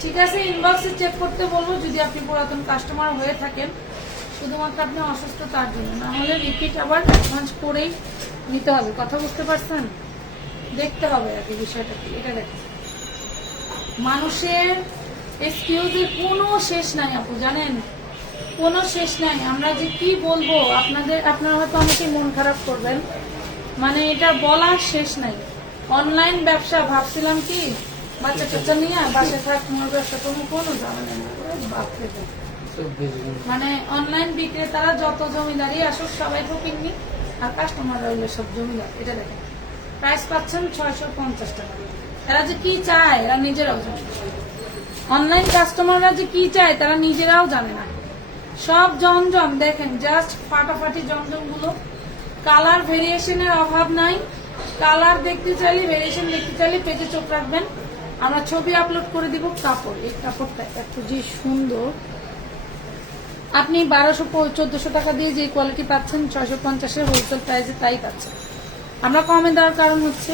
ঠিক আছে, ইনবক্সে চেক করতে বলবো যদি আপনি পুরাতন কাস্টমার হয়ে থাকেন। শুধুমাত্র আপনি অসুস্থ তার জন্য, না হলে রিপিট আবার অ্যাডভান্স করেই নিতে হবে। কথা বুঝতে পারছেন? দেখতে হবে আর কি বিষয়টা কি। এটা দেখেন, মানুষের এক্সকিউজের কোনো শেষ নাই আপু, জানেন, কোনো শেষ নাই। আমরা যে কি বলবো আপনারা হয়তো অনেকেই মন খারাপ করবেন, মানে এটা বলার শেষ নাই। অনলাইন ব্যবসা ভাবছিলাম কি বাচ্চা টাচ্চা নিয়ে বাসে থাক, তোমার ব্যবসা কোনো ঝামেলা নেই। বাপরে বাপ, 24 ঘন্টা। মানে অনলাইন বিক্রেতারা যত জমিদারি আসুক সবাই ঠকিনি, আর কাস্টমাররা হইলে সব জমিদার। এটা দেখেন প্রাইস পাচ্ছেন 650 টাকা। এরা যে কি চায় এরা নিজেরাও জানে, অনলাইন কাস্টমাররা যে কি চায় তারা নিজেরাও জানে না। সব জমজম দেখেন, জাস্ট ফাটাফাটি জমজম গুলো, কালার ভেরিয়েশনের অভাব নাই। কালার দেখতে চাইলে, ভেরিয়েশন দেখতে চাইলে পেজে চোখ রাখবেন, আমরা ছবি আপলোড করে দিব। কাপড়, এই কাপড়টা এত যে সুন্দর, আপনি 1200-1400 টাকা দিয়ে যে কোয়ালিটি পাচ্ছেন 650-এর হোলসেল প্রাইসে তাই পাচ্ছেন। আমরা কমে দেওয়ার কারণ হচ্ছে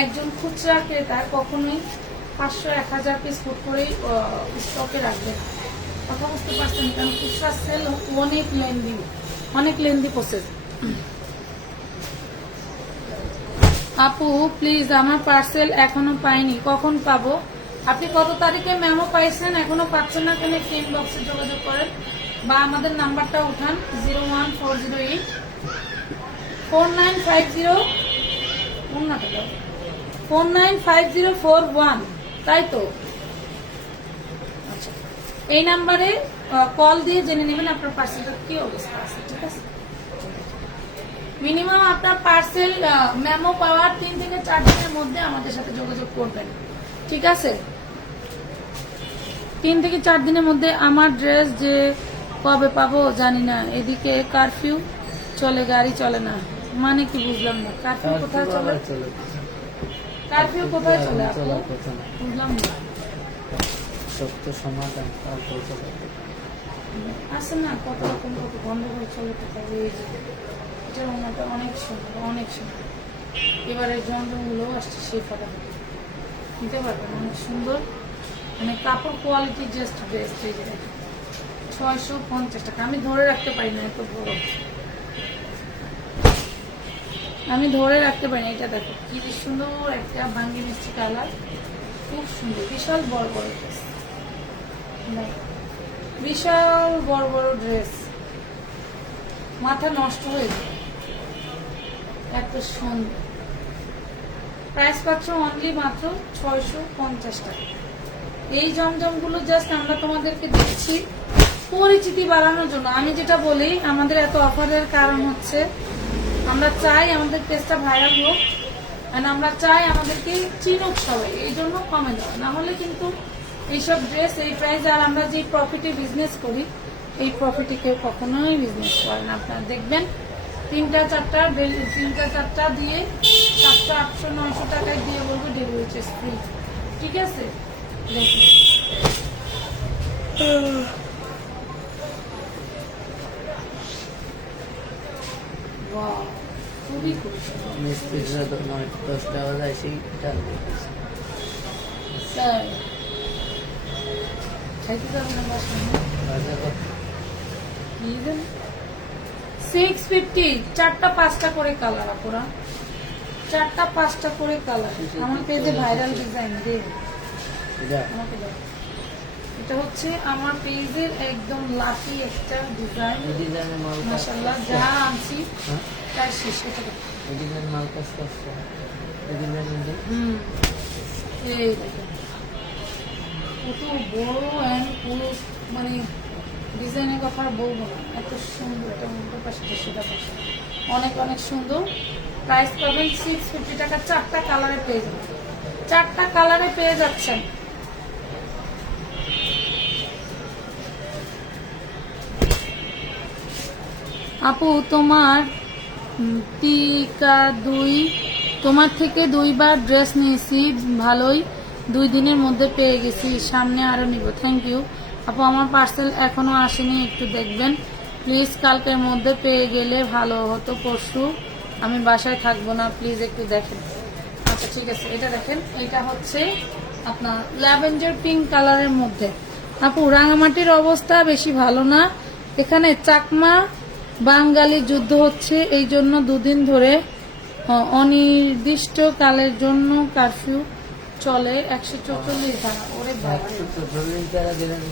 একজন খুচরা ক্রেতা কখনোই 500-1000 পিস ফুট করেই স্টকে রাখবে না। কথা বুঝতে পারছেন? কারণ খুচরা সেল অনেক লেন্দি প্রসেস। আপু প্লিজ, আমার পার্সেল এখনো পাইনি, কখন পাবো? আপনি কত তারিখে মেমো পাইছেন, এখনো পাচ্ছেন না কেন, ফ্রেম বক্সে যোগাযোগ করেন বা আমাদের নাম্বারটা উঠান 01408 4950 495041। তাই তো? আচ্ছা, এই নাম্বারে কল দিয়ে জেনে নেবেন আপনার পার্সেলটার কি অবস্থা আছে। ঠিক আছে, মিনিমাম আপনার পার্সেল মেমো পাওয়ার 3 থেকে 4 দিনের মধ্যে আমাদের সাথে যোগাযোগ করবেন। ঠিক আছে, 3 থেকে 4 দিনের মধ্যে। আমার ড্রেস যে কবে পাবো জানি না, এদিকে কারফিউ চলে, গাড়ি চলে না। মানে কি বুঝলাম না, কারফিউ কোথায় চলে? আবার চলে কারফিউ কোথায় চলে আপু? চলার কথা না। বুঝলাম না। সত্য সমাধান তারপর চলে আছে না কত রকম, কত গন্ডগোল চলে কোথাও, এই যে এটার ওনাটা অনেক সুন্দর, অনেক সুন্দর। এবারে জন্মগুলো আসছে সেই ফটোটা নিতে পারবেন, অনেক সুন্দর, মানে কাপড় কোয়ালিটি জাস্ট বেস্ট। এই যে 650 টাকা। আমি ধরে রাখতে পারি না, এত বড় আমি ধরে রাখতে পারি না। এটা দেখো কি যে সুন্দর একটা বাঙ্গি মিষ্টি কালার, খুব সুন্দর, বিশাল বড় বড় ড্রেস, বিশাল বড় বড় ড্রেস, মাথা নষ্ট হয়ে যায়, এত সুন্দর। প্রাইস পাচ্ছ অনলি মাত্র 650 টাকা। এই জমজমগুলো জাস্ট আমরা তোমাদেরকে দিচ্ছি পরিচিতি বাড়ানোর জন্য। আমি যেটা বলি, আমাদের এত অফারের কারণ হচ্ছে আমরা চাই আমাদের পেজটা ভাইরাল হোক, and আমরা চাই আমাদেরকে চিনুক সবাই, এই জন্য কমে দেওয়া। না হলে কিন্তু এইসব ড্রেস এই প্রাইস, আর আমরা যে প্রফিটে বিজনেস করি, এই প্রফিটে কেউ কখনোই বিজনেস করে না। আপনারা দেখবেন 3টা 4টা দিয়ে 700 800 900 টাকায় দিয়ে বলবো ডেলিভারি চার্জ ফ্রি। ঠিক আছে, দেখুন Wow, খুবই খুব সুন্দর। মিস্ত্রিরা 9-10টা বাজায় সেই টান দিতেছে। তাই খাইতে যাবেন না বাসায়? বাজার কত? 650, 4টা 5টা করে কালার আপুরা, 4টা 5টা করে কালার। আমার পেজে ভাইরাল ডিজাইন দে এটা আমাকে দাও। এটা হচ্ছে আমার পেজের একদম লাকি একটা ডিজাইন। এই ডিজাইনের মাল কাজ মাশাআল্লাহ, করছে। যা আনছি হ্যাঁ? তার শেষ। এটা দাও। এই ডিজাইন মাল কাজ করছে। এই ডিজাইনের যে এই দেখেন কত বড় অ্যান্ড পুরো, মানে ডিজাইনের কথা আর বলবো না, এত সুন্দর। এটা উল্টো পাশে, সেটা পাশে অনেক অনেক সুন্দর। প্রাইস পাবেন 650 টাকা। 4টা কালারে পেয়ে যাবেন, 4টা কালারে পেয়ে যাচ্ছেন। আপু তোমার টিকা তোমার থেকে 2বার ড্রেস নিয়েছি, ভালোই, 2 দিনের মধ্যে পেয়ে গেছি, সামনে আরো নিব। থ্যাংক ইউ আপু, আমার পার্সেল এখনো আসেনি, একটু দেখবেন প্লিজ। কালকের মধ্যে পেয়ে গেলে ভালো হতো, পরশু আমি বাসায় থাকবো না, প্লিজ একটু দেখেন। আচ্ছা ঠিক আছে, এটা দেখেন, এটা হচ্ছে আপনার ল্যাভেন্ডার পিঙ্ক কালারের মধ্যে। আপু রাঙামাটির অবস্থা বেশি ভালো না, এখানে চাকমা বাঙালি যুদ্ধ হচ্ছে, এই জন্য 2 দিন ধরে অনির্দিষ্ট কালের জন্য কারফিউ চলে। 144 ধারা। ওরে বাবা, 140 টাকা দিলেন।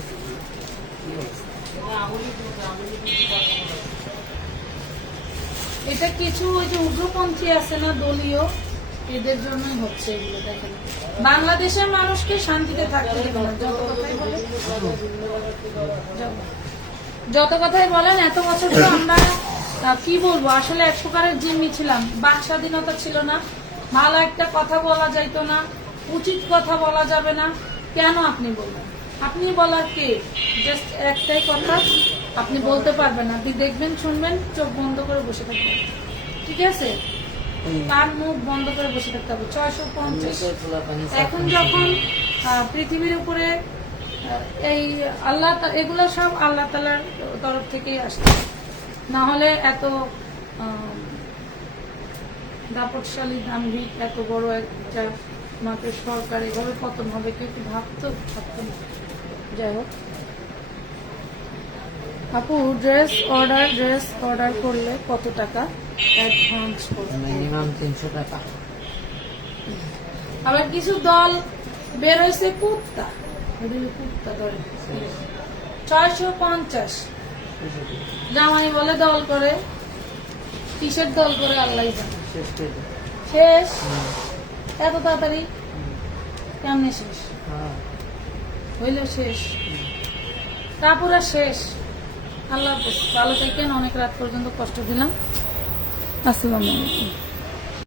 কি অবস্থা? এটা কিছু ওই যে উগ্রপন্থী আছে না, দলীয়, এদের জন্যই হচ্ছে এগুলো। দেখেন, বাংলাদেশের মানুষকে শান্তিতে থাকতে দেবে না, যত কথাই বলে, যত কথাই বলেন। এত বছর তো আমরা কি বলবো, আসলে এক প্রকারের জিম্মি ছিলাম, বাক স্বাধীনতা ছিল না, ভালো একটা কথা বলা যাইতো না, উচিত কথা বলা যাবে না। কেন আপনি বলবেন? আপনি বলার কে? জাস্ট একটাই কথা, আপনি বলতে পারবেন না, আপনি দেখবেন, শুনবেন, চোখ বন্ধ করে বসে থাকবেন। ঠিক আছে, তার মুখ বন্ধ করে বসে থাকতে হবে। 650। এখন যখন পৃথিবীর উপরে এই আল্লাহ, এগুলো সব আল্লাহ তাআলার তরফ থেকেই আসছে, না হলে এত দাপটশালী দাম্ভিক এত বড় একটা মাত্র সরকার এভাবে পতন হবে, কেউ কি ভাবতো না। যাই হোক আপু, ড্রেস অর্ডার করলে কত টাকা অ্যাডভান্স করবে? মিনিমাম 300 টাকা। আবার কিছু দল বের হয়েছে কুত্তা, কুত্তা ধরে 650। জামাই বলে দল করে, কিসের দল করে আল্লাহ জানে। শেষ করে দাও। শেষ এত তাড়াতাড়ি কেমনে শেষ হইল? শেষ কাপুরা শেষ। আল্লাহ হাফেজ, ভালো থাকেন। অনেক রাত পর্যন্ত কষ্ট দিলাম। আসসালামু আলাইকুম।